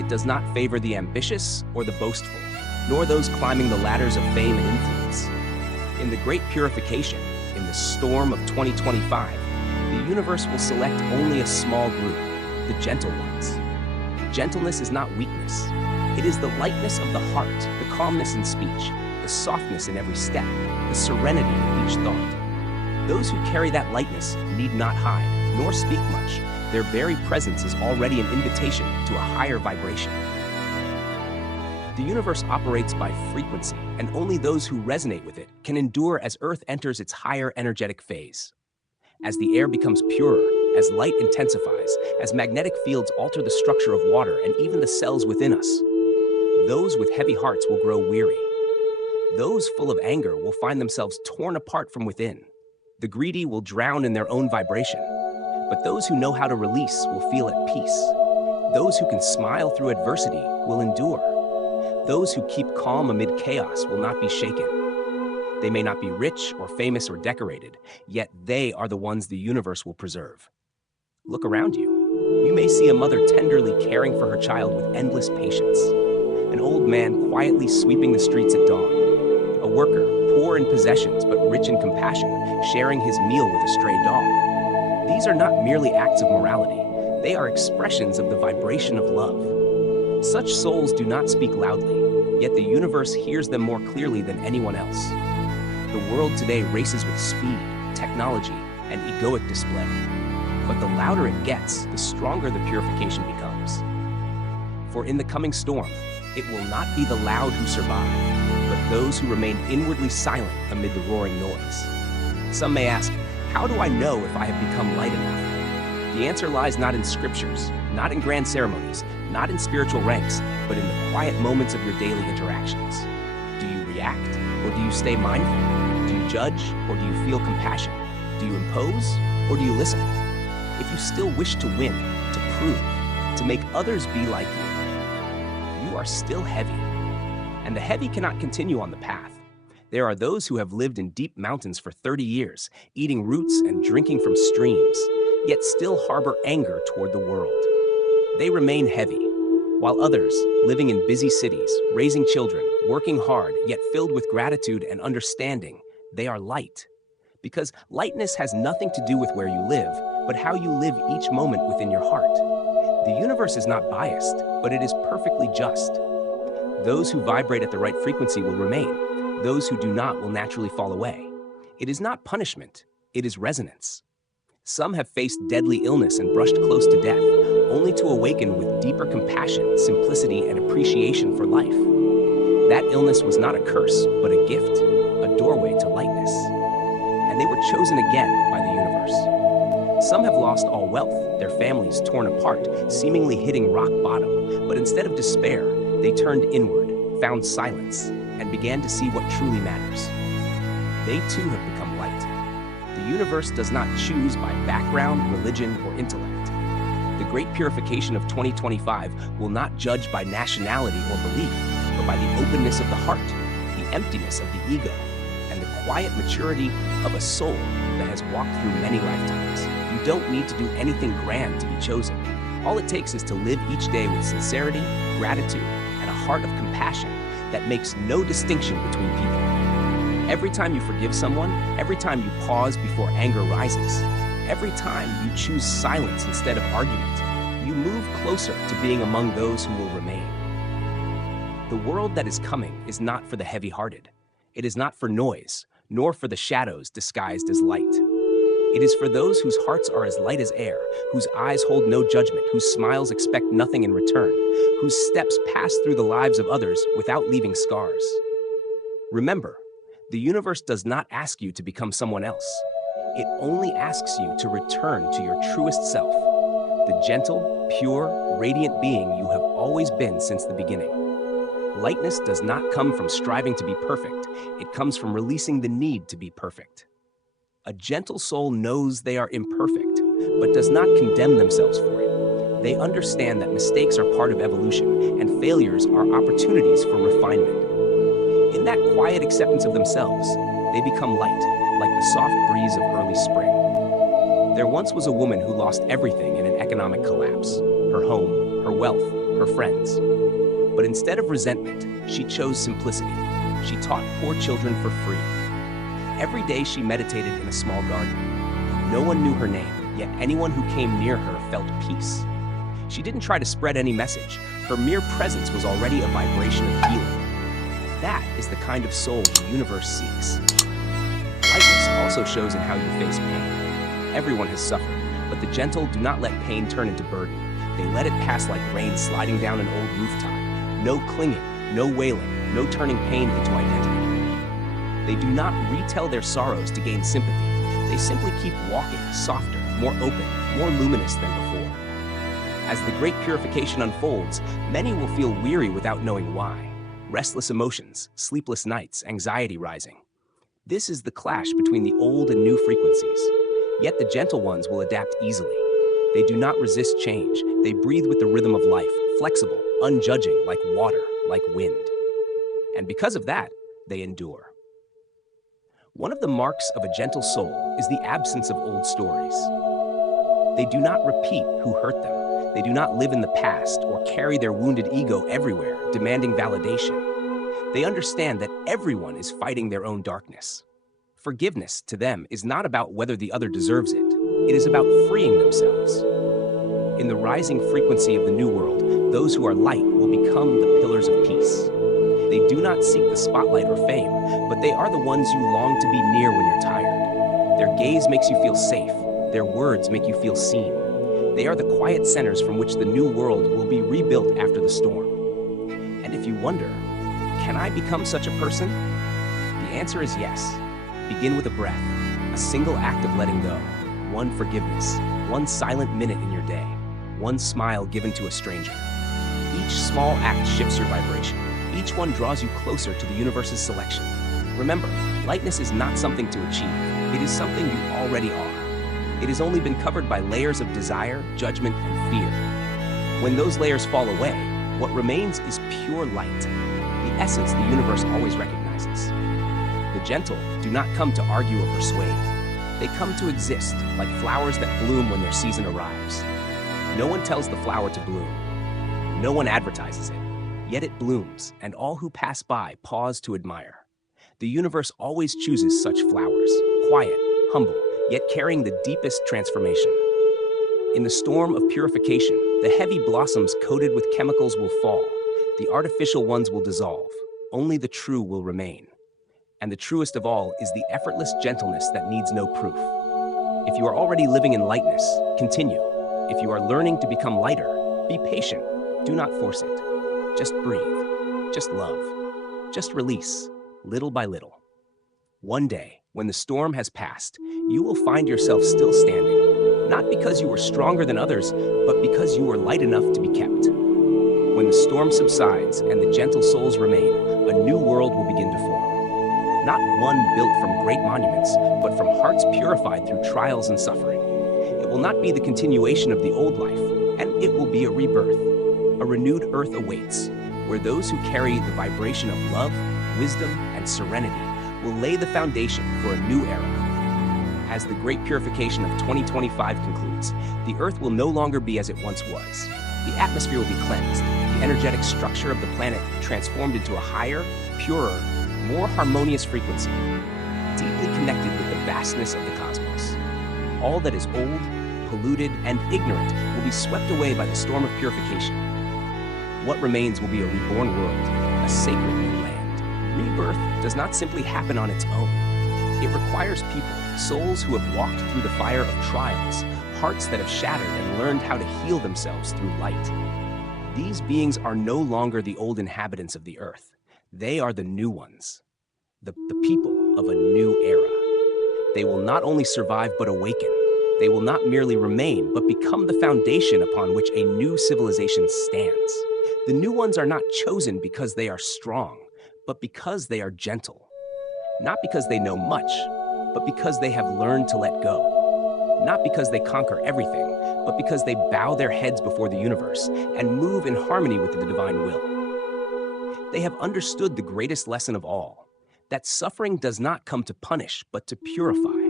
It does not favor the ambitious or the boastful, nor those climbing the ladders of fame and influence. In the Great Purification, in the storm of 2025, the universe will select only a small group, the gentle ones. Gentleness is not weakness. It is the lightness of the heart, the calmness in speech, the softness in every step, the serenity in each thought. Those who carry that lightness need not hide, nor speak much. Their very presence is already an invitation to a higher vibration. The universe operates by frequency, and only those who resonate with it can endure as Earth enters its higher energetic phase. As the air becomes purer, as light intensifies, as magnetic fields alter the structure of water and even the cells within us, those with heavy hearts will grow weary. Those full of anger will find themselves torn apart from within. The greedy will drown in their own vibration, but those who know how to release will feel at peace. Those who can smile through adversity will endure. Those who keep calm amid chaos will not be shaken. They may not be rich or famous or decorated, yet they are the ones the universe will preserve. Look around you. You may see a mother tenderly caring for her child with endless patience. An old man quietly sweeping the streets at dawn. A worker, poor in possessions but rich in compassion, sharing his meal with a stray dog. These are not merely acts of morality. They are expressions of the vibration of love. Such souls do not speak loudly, yet the universe hears them more clearly than anyone else. The world today races with speed, technology, and egoic display. But the louder it gets, the stronger the purification becomes. For in the coming storm, it will not be the loud who survive, but those who remain inwardly silent amid the roaring noise. Some may ask, how do I know if I have become light enough? The answer lies not in scriptures, not in grand ceremonies, not in spiritual ranks, but in the quiet moments of your daily interactions. Do you react, or do you stay mindful? Do you judge, or do you feel compassion? Do you impose, or do you listen? If you still wish to win, to prove, to make others be like you are still heavy. And the heavy cannot continue on the path. There are those who have lived in deep mountains for 30 years, eating roots and drinking from streams, yet still harbor anger toward the world. They remain heavy, while others, living in busy cities, raising children, working hard, yet filled with gratitude and understanding, they are light. Because lightness has nothing to do with where you live, but how you live each moment within your heart. The universe is not biased, but it is perfectly just. Those who vibrate at the right frequency will remain. Those who do not will naturally fall away. It is not punishment, it is resonance. Some have faced deadly illness and brushed close to death, only to awaken with deeper compassion, simplicity, and appreciation for life. That illness was not a curse, but a gift, a doorway to lightness. And they were chosen again by the universe. Some have lost all wealth, their families torn apart, seemingly hitting rock bottom, but instead of despair, they turned inward, found silence, and began to see what truly matters. They too have become light. The universe does not choose by background, religion, or intellect. The Great Purification of 2025 will not judge by nationality or belief, but by the openness of the heart, the emptiness of the ego, and the quiet maturity of a soul that has walked through many lifetimes. You don't need to do anything grand to be chosen. All it takes is to live each day with sincerity, gratitude, and a heart of compassion that makes no distinction between people. Every time you forgive someone, every time you pause before anger rises, every time you choose silence instead of argument, you move closer to being among those who will remain. The world that is coming is not for the heavy-hearted. It is not for noise, nor for the shadows disguised as light. It is for those whose hearts are as light as air, whose eyes hold no judgment, whose smiles expect nothing in return, whose steps pass through the lives of others without leaving scars. Remember, the universe does not ask you to become someone else. It only asks you to return to your truest self, the gentle, pure, radiant being you have always been since the beginning. Lightness does not come from striving to be perfect. It comes from releasing the need to be perfect. A gentle soul knows they are imperfect, but does not condemn themselves for it. They understand that mistakes are part of evolution, and failures are opportunities for refinement. In that quiet acceptance of themselves, they become light, like the soft breeze of early spring. There once was a woman who lost everything in an economic collapse: her home, her wealth, her friends. But instead of resentment, she chose simplicity. She taught poor children for free. Every day she meditated in a small garden. No one knew her name, yet anyone who came near her felt peace. She didn't try to spread any message. Her mere presence was already a vibration of healing. That is the kind of soul the universe seeks. Lightness also shows in how you face pain. Everyone has suffered, but the gentle do not let pain turn into burden. They let it pass like rain sliding down an old rooftop. No clinging, no wailing, no turning pain into identity. They do not retell their sorrows to gain sympathy. They simply keep walking, softer, more open, more luminous than before. As the Great Purification unfolds, many will feel weary without knowing why. Restless emotions, sleepless nights, anxiety rising. This is the clash between the old and new frequencies. Yet the gentle ones will adapt easily. They do not resist change. They breathe with the rhythm of life, flexible, unjudging, like water, like wind. And because of that, they endure. One of the marks of a gentle soul is the absence of old stories. They do not repeat who hurt them. They do not live in the past or carry their wounded ego everywhere, demanding validation. They understand that everyone is fighting their own darkness. Forgiveness, to them, is not about whether the other deserves it. It is about freeing themselves. In the rising frequency of the new world, those who are light will become the pillars of peace. They do not seek the spotlight or fame, but they are the ones you long to be near when you're tired. Their gaze makes you feel safe. Their words make you feel seen. They are the quiet centers from which the new world will be rebuilt after the storm. And if you wonder, can I become such a person? The answer is yes. Begin with a breath, a single act of letting go, one forgiveness, one silent minute in your day, one smile given to a stranger. Each small act shifts your vibration. Each one draws you closer to the universe's selection. Remember, lightness is not something to achieve. It is something you already are. It has only been covered by layers of desire, judgment, and fear. When those layers fall away, what remains is pure light, the essence the universe always recognizes. The gentle do not come to argue or persuade. They come to exist, like flowers that bloom when their season arrives. No one tells the flower to bloom. No one advertises it. Yet it blooms, and all who pass by pause to admire. The universe always chooses such flowers, quiet, humble, yet carrying the deepest transformation. In the storm of purification, the heavy blossoms coated with chemicals will fall. The artificial ones will dissolve. Only the true will remain. And the truest of all is the effortless gentleness that needs no proof. If you are already living in lightness, continue. If you are learning to become lighter, be patient. Do not force it. Just breathe. Just love. Just release, little by little. One day, when the storm has passed, you will find yourself still standing, not because you were stronger than others, but because you were light enough to be kept. When the storm subsides and the gentle souls remain, a new world will begin to form. Not one built from great monuments, but from hearts purified through trials and suffering. It will not be the continuation of the old life, and it will be a rebirth. A renewed earth awaits, where those who carry the vibration of love, wisdom, and serenity will lay the foundation for a new era. As the Great Purification of 2025 concludes, the Earth will no longer be as it once was. The atmosphere will be cleansed, the energetic structure of the planet transformed into a higher, purer, more harmonious frequency, deeply connected with the vastness of the cosmos. All that is old, polluted, and ignorant will be swept away by the storm of purification. What remains will be a reborn world, a sacred new land. Rebirth does not simply happen on its own. It requires people, souls who have walked through the fire of trials, hearts that have shattered and learned how to heal themselves through light. These beings are no longer the old inhabitants of the earth. They are the new ones, the people of a new era. They will not only survive but awaken. They will not merely remain, but become the foundation upon which a new civilization stands. The new ones are not chosen because they are strong, but because they are gentle. Not because they know much, but because they have learned to let go. Not because they conquer everything, but because they bow their heads before the universe and move in harmony with the divine will. They have understood the greatest lesson of all, that suffering does not come to punish, but to purify.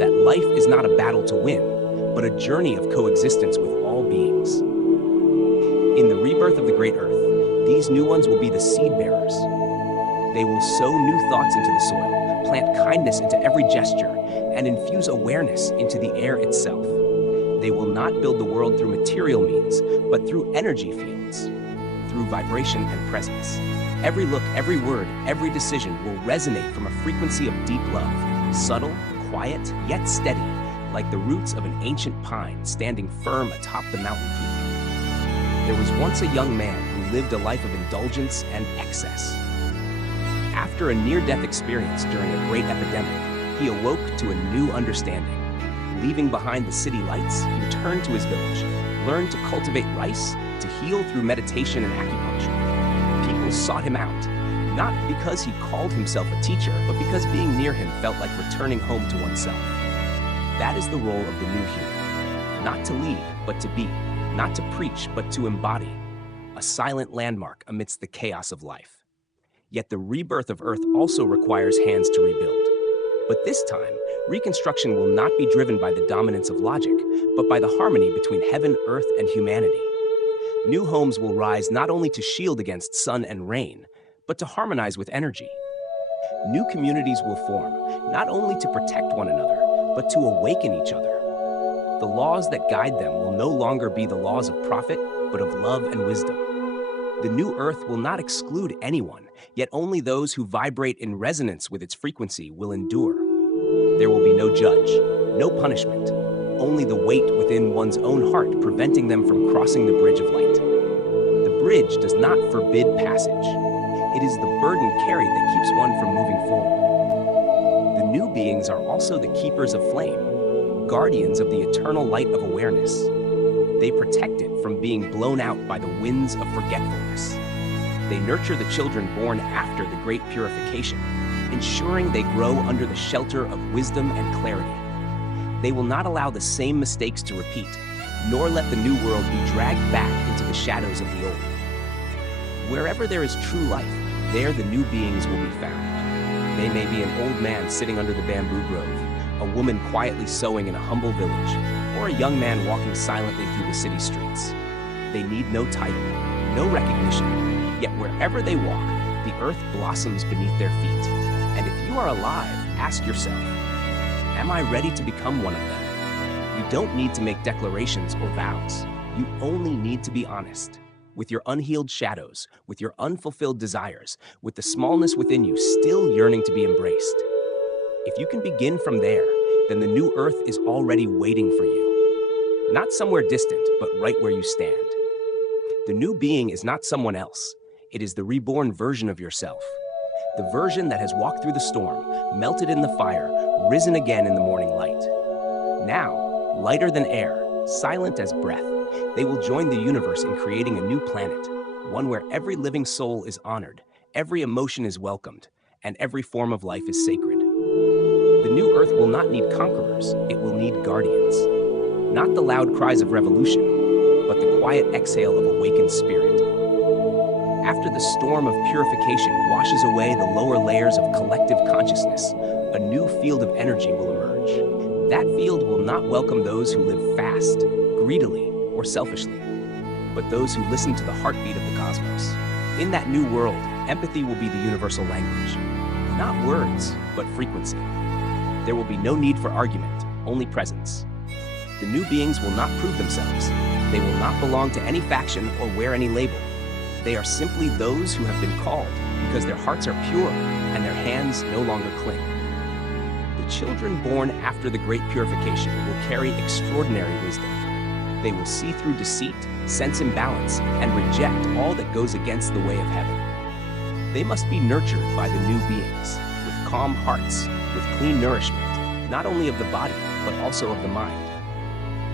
That life is not a battle to win, but a journey of coexistence with all beings. In the rebirth of the great earth, these new ones will be the seed bearers. They will sow new thoughts into the soil, plant kindness into every gesture, and infuse awareness into the air itself. They will not build the world through material means, but through energy fields, through vibration and presence. Every look, every word, every decision will resonate from a frequency of deep love, subtle, quiet, yet steady, like the roots of an ancient pine standing firm atop the mountain peak. There was once a young man who lived a life of indulgence and excess. After a near-death experience during a great epidemic, he awoke to a new understanding. Leaving behind the city lights, he returned to his village, learned to cultivate rice, to heal through meditation and acupuncture. People sought him out, not because he called himself a teacher, but because being near him felt like returning home to oneself. That is the role of the new human. Not to lead, but to be. Not to preach, but to embody. A silent landmark amidst the chaos of life. Yet the rebirth of Earth also requires hands to rebuild. But this time, reconstruction will not be driven by the dominance of logic, but by the harmony between heaven, earth, and humanity. New homes will rise not only to shield against sun and rain, but to harmonize with energy. New communities will form, not only to protect one another, but to awaken each other. The laws that guide them will no longer be the laws of profit, but of love and wisdom. The new earth will not exclude anyone, Yet only those who vibrate in resonance with its frequency will endure. There will be no judge, no punishment, only the weight within one's own heart preventing them from crossing the bridge of light. The bridge does not forbid passage. It is the burden carried that keeps one from moving forward. The new beings are also the keepers of flame, guardians of the eternal light of awareness. They protect it from being blown out by the winds of forgetfulness. They nurture the children born after the Great Purification, ensuring they grow under the shelter of wisdom and clarity. They will not allow the same mistakes to repeat, nor let the new world be dragged back into the shadows of the old. Wherever there is true life, there the new beings will be found. They may be an old man sitting under the bamboo grove, a woman quietly sewing in a humble village, or a young man walking silently through the city streets. They need no title, no recognition, yet wherever they walk, the earth blossoms beneath their feet. And if you are alive, ask yourself, am I ready to become one of them? You don't need to make declarations or vows. You only need to be honest. With your unhealed shadows, with your unfulfilled desires, with the smallness within you still yearning to be embraced. If you can begin from there, then the new earth is already waiting for you. Not somewhere distant, but right where you stand. The new being is not someone else. It is the reborn version of yourself. The version that has walked through the storm, melted in the fire, risen again in the morning light. Now, lighter than air, silent as breath, they will join the universe in creating a new planet, one where every living soul is honored, every emotion is welcomed, and every form of life is sacred. The new earth will not need conquerors, it will need guardians. Not the loud cries of revolution, but the quiet exhale of awakened spirit. After the storm of purification washes away the lower layers of collective consciousness, a new field of energy will emerge. That field will not welcome those who live fast, greedily, or selfishly, but those who listen to the heartbeat of the cosmos. In that new world, empathy will be the universal language. Not words, but frequency. There will be no need for argument, only presence. The new beings will not prove themselves. They will not belong to any faction or wear any label. They are simply those who have been called because their hearts are pure and their hands no longer cling. The children born after the Great Purification will carry extraordinary wisdom. They will see through deceit, sense imbalance, and reject all that goes against the way of heaven. They must be nurtured by the new beings, with calm hearts, with clean nourishment, not only of the body, but also of the mind.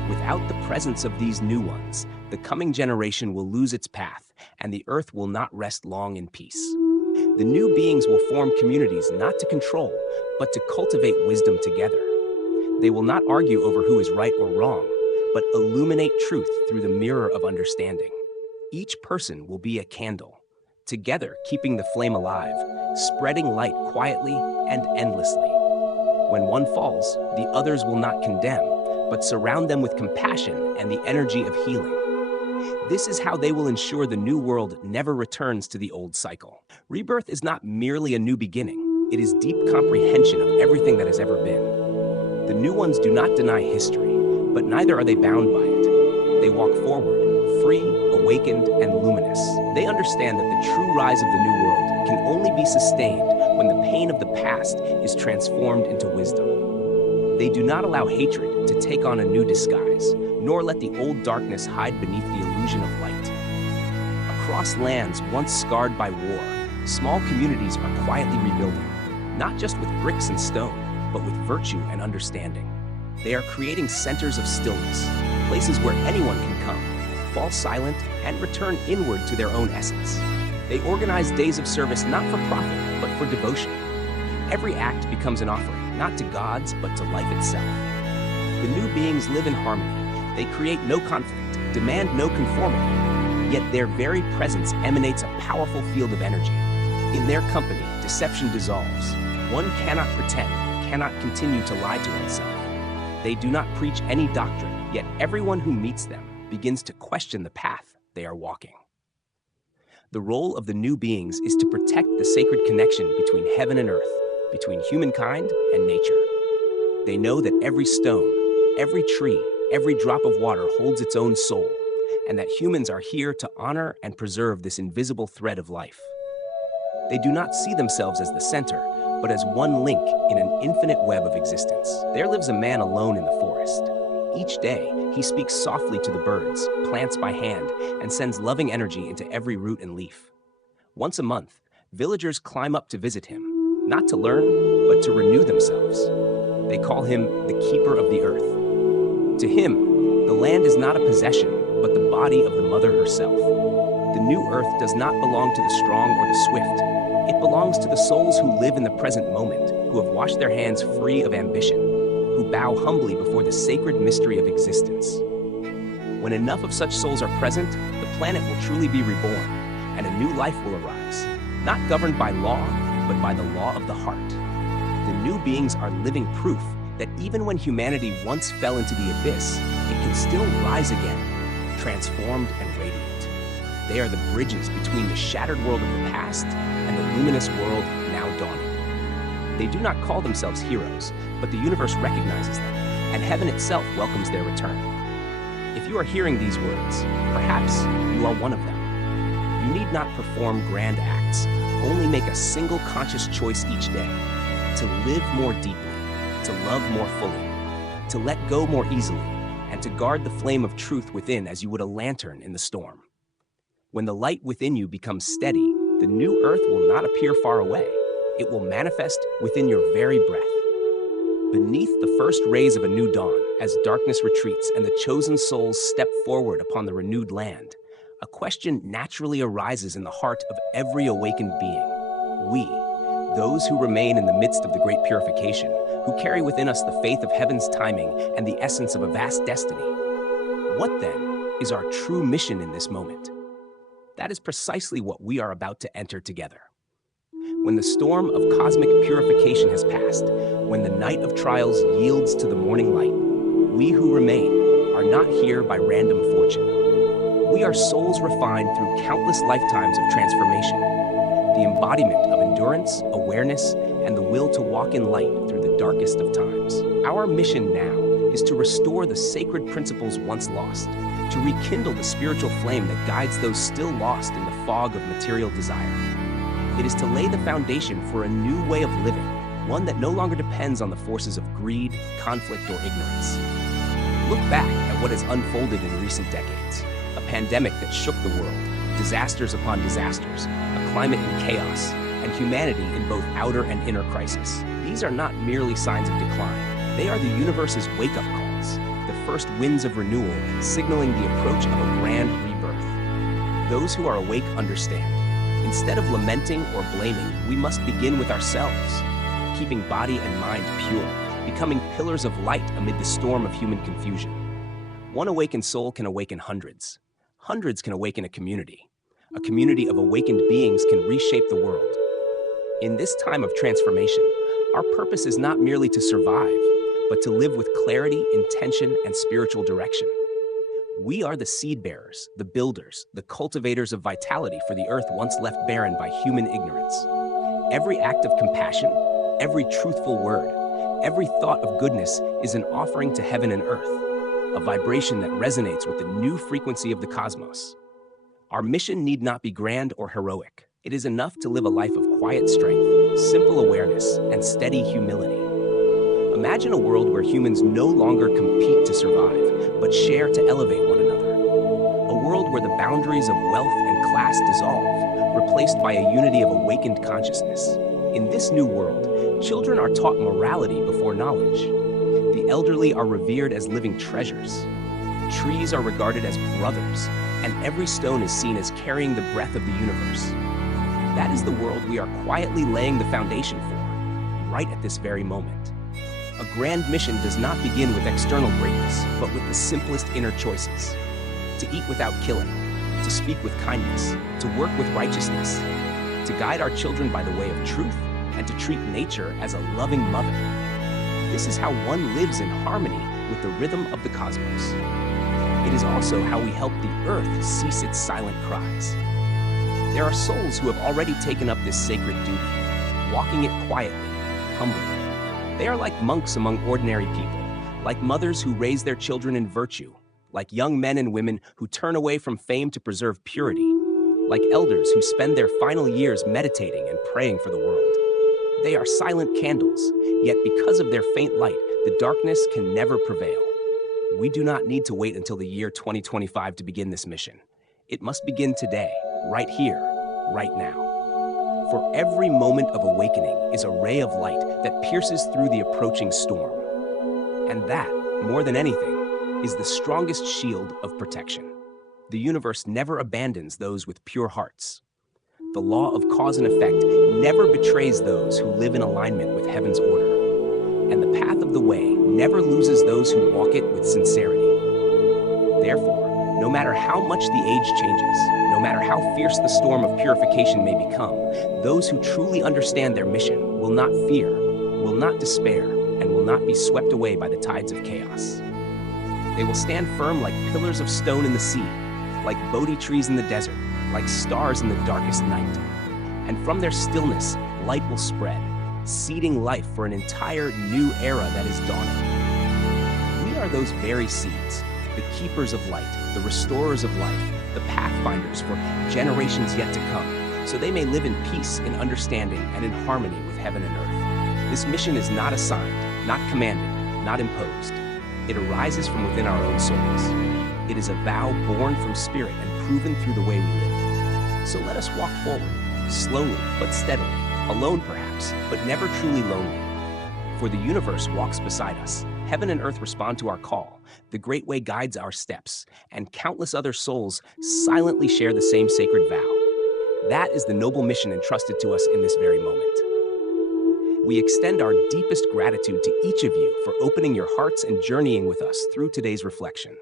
Without the presence of these new ones, the coming generation will lose its path, and the earth will not rest long in peace. The new beings will form communities not to control, but to cultivate wisdom together. They will not argue over who is right or wrong, but illuminate truth through the mirror of understanding. Each person will be a candle, together keeping the flame alive, spreading light quietly and endlessly. When one falls, the others will not condemn, but surround them with compassion and the energy of healing. This is how they will ensure the new world never returns to the old cycle. Rebirth is not merely a new beginning, it is deep comprehension of everything that has ever been. The new ones do not deny history, but neither are they bound by it. They walk forward, free, awakened, and luminous. They understand that the true rise of the new world can only be sustained when the pain of the past is transformed into wisdom. They do not allow hatred to take on a new disguise, nor let the old darkness hide beneath the illusion of light. Across lands once scarred by war, small communities are quietly rebuilding, not just with bricks and stone, but with virtue and understanding. They are creating centers of stillness, places where anyone can come, fall silent, and return inward to their own essence. They organize days of service not for profit, but for devotion. Every act becomes an offering, not to gods, but to life itself. The new beings live in harmony. They create no conflict, demand no conformity, yet their very presence emanates a powerful field of energy. In their company, deception dissolves. One cannot pretend, cannot continue to lie to oneself. They do not preach any doctrine, yet everyone who meets them begins to question the path they are walking. The role of the new beings is to protect the sacred connection between heaven and earth, between humankind and nature. They know that every stone, every tree, every drop of water holds its own soul, and that humans are here to honor and preserve this invisible thread of life. They do not see themselves as the center, but as one link in an infinite web of existence. There lives a man alone in the forest. Each day, he speaks softly to the birds, plants by hand, and sends loving energy into every root and leaf. Once a month, villagers climb up to visit him, not to learn, but to renew themselves. They call him the keeper of the earth. To him, the land is not a possession, but the body of the mother herself. The new earth does not belong to the strong or the swift. It belongs to the souls who live in the present moment, who have washed their hands free of ambition, who bow humbly before the sacred mystery of existence. When enough of such souls are present, the planet will truly be reborn, and a new life will arise, not governed by law, but by the law of the heart. The new beings are living proof that even when humanity once fell into the abyss, it can still rise again, transformed and radiant. They are the bridges between the shattered world of the past and the luminous world now dawning. They do not call themselves heroes, but the universe recognizes them, and heaven itself welcomes their return. If you are hearing these words, perhaps you are one of them. You need not perform grand acts, only make a single conscious choice each day, to live more deeply, to love more fully, to let go more easily, and to guard the flame of truth within as you would a lantern in the storm. When the light within you becomes steady, the new earth will not appear far away. It will manifest within your very breath. Beneath the first rays of a new dawn, as darkness retreats and the chosen souls step forward upon the renewed land, a question naturally arises in the heart of every awakened being. We, those who remain in the midst of the Great Purification, who carry within us the faith of heaven's timing and the essence of a vast destiny. What then is our true mission in this moment? That is precisely what we are about to enter together. When the storm of cosmic purification has passed, when the night of trials yields to the morning light, we who remain are not here by random fortune. We are souls refined through countless lifetimes of transformation, the embodiment of endurance, awareness, and the will to walk in light through the darkest of times. Our mission now is to restore the sacred principles once lost, to rekindle the spiritual flame that guides those still lost in the fog of material desire. It is to lay the foundation for a new way of living, one that no longer depends on the forces of greed, conflict, or ignorance. Look back at what has unfolded in recent decades. A pandemic that shook the world, disasters upon disasters, a climate in chaos, and humanity in both outer and inner crisis. These are not merely signs of decline. They are the universe's wake-up calls, the first winds of renewal signaling the approach of a grand rebirth. Those who are awake understand. Instead of lamenting or blaming, we must begin with ourselves, keeping body and mind pure, becoming pillars of light amid the storm of human confusion. One awakened soul can awaken hundreds. Hundreds can awaken a community. A community of awakened beings can reshape the world. In this time of transformation, our purpose is not merely to survive, but to live with clarity, intention, and spiritual direction. We are the seed bearers, the builders, the cultivators of vitality for the earth once left barren by human ignorance. Every act of compassion, every truthful word, every thought of goodness is an offering to heaven and earth, a vibration that resonates with the new frequency of the cosmos. Our mission need not be grand or heroic. It is enough to live a life of quiet strength, simple awareness, and steady humility. Imagine a world where humans no longer compete to survive, but share to elevate one another. A world where the boundaries of wealth and class dissolve, replaced by a unity of awakened consciousness. In this new world, children are taught morality before knowledge. The elderly are revered as living treasures. Trees are regarded as brothers, and every stone is seen as carrying the breath of the universe. That is the world we are quietly laying the foundation for, right at this very moment. A grand mission does not begin with external greatness, but with the simplest inner choices. To eat without killing, to speak with kindness, to work with righteousness, to guide our children by the way of truth, and to treat nature as a loving mother. This is how one lives in harmony with the rhythm of the cosmos. It is also how we help the earth cease its silent cries. There are souls who have already taken up this sacred duty, walking it quietly, humbly. They are like monks among ordinary people, like mothers who raise their children in virtue, like young men and women who turn away from fame to preserve purity, like elders who spend their final years meditating and praying for the world. They are silent candles, yet because of their faint light, the darkness can never prevail. We do not need to wait until the year 2025 to begin this mission. It must begin today, right here, right now. For every moment of awakening is a ray of light that pierces through the approaching storm. And that, more than anything, is the strongest shield of protection. The universe never abandons those with pure hearts. The law of cause and effect never betrays those who live in alignment with heaven's order. And the path of the way never loses those who walk it with sincerity. Therefore, no matter how much the age changes, no matter how fierce the storm of purification may become, those who truly understand their mission will not fear, will not despair, and will not be swept away by the tides of chaos. They will stand firm like pillars of stone in the sea, like Bodhi trees in the desert, like stars in the darkest night. And from their stillness, light will spread, seeding life for an entire new era that is dawning. We are those very seeds, the keepers of light, the restorers of life, the pathfinders for generations yet to come, so they may live in peace, in understanding, and in harmony with heaven and earth. This mission is not assigned, not commanded, not imposed. It arises from within our own souls. It is a vow born from spirit and proven through the way we live. So let us walk forward, slowly but steadily, alone perhaps, but never truly lonely. For the universe walks beside us. Heaven and earth respond to our call. The Great Way guides our steps, and countless other souls silently share the same sacred vow. That is the noble mission entrusted to us in this very moment. We extend our deepest gratitude to each of you for opening your hearts and journeying with us through today's reflection.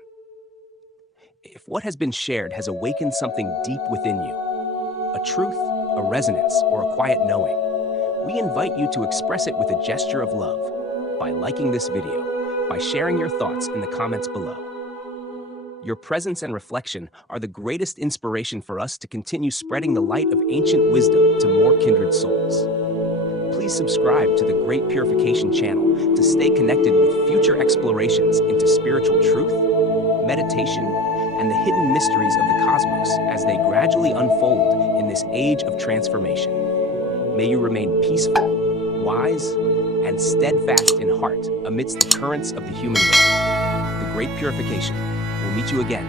If what has been shared has awakened something deep within you, a truth, a resonance, or a quiet knowing, we invite you to express it with a gesture of love by liking this video, by sharing your thoughts in the comments below. Your presence and reflection are the greatest inspiration for us to continue spreading the light of ancient wisdom to more kindred souls. Please subscribe to the Great Purification channel to stay connected with future explorations into spiritual truth, meditation, and the hidden mysteries of the cosmos as they gradually unfold in this age of transformation. May you remain peaceful, wise, and steadfast in heart amidst the currents of the human world. The Great Purification will meet you again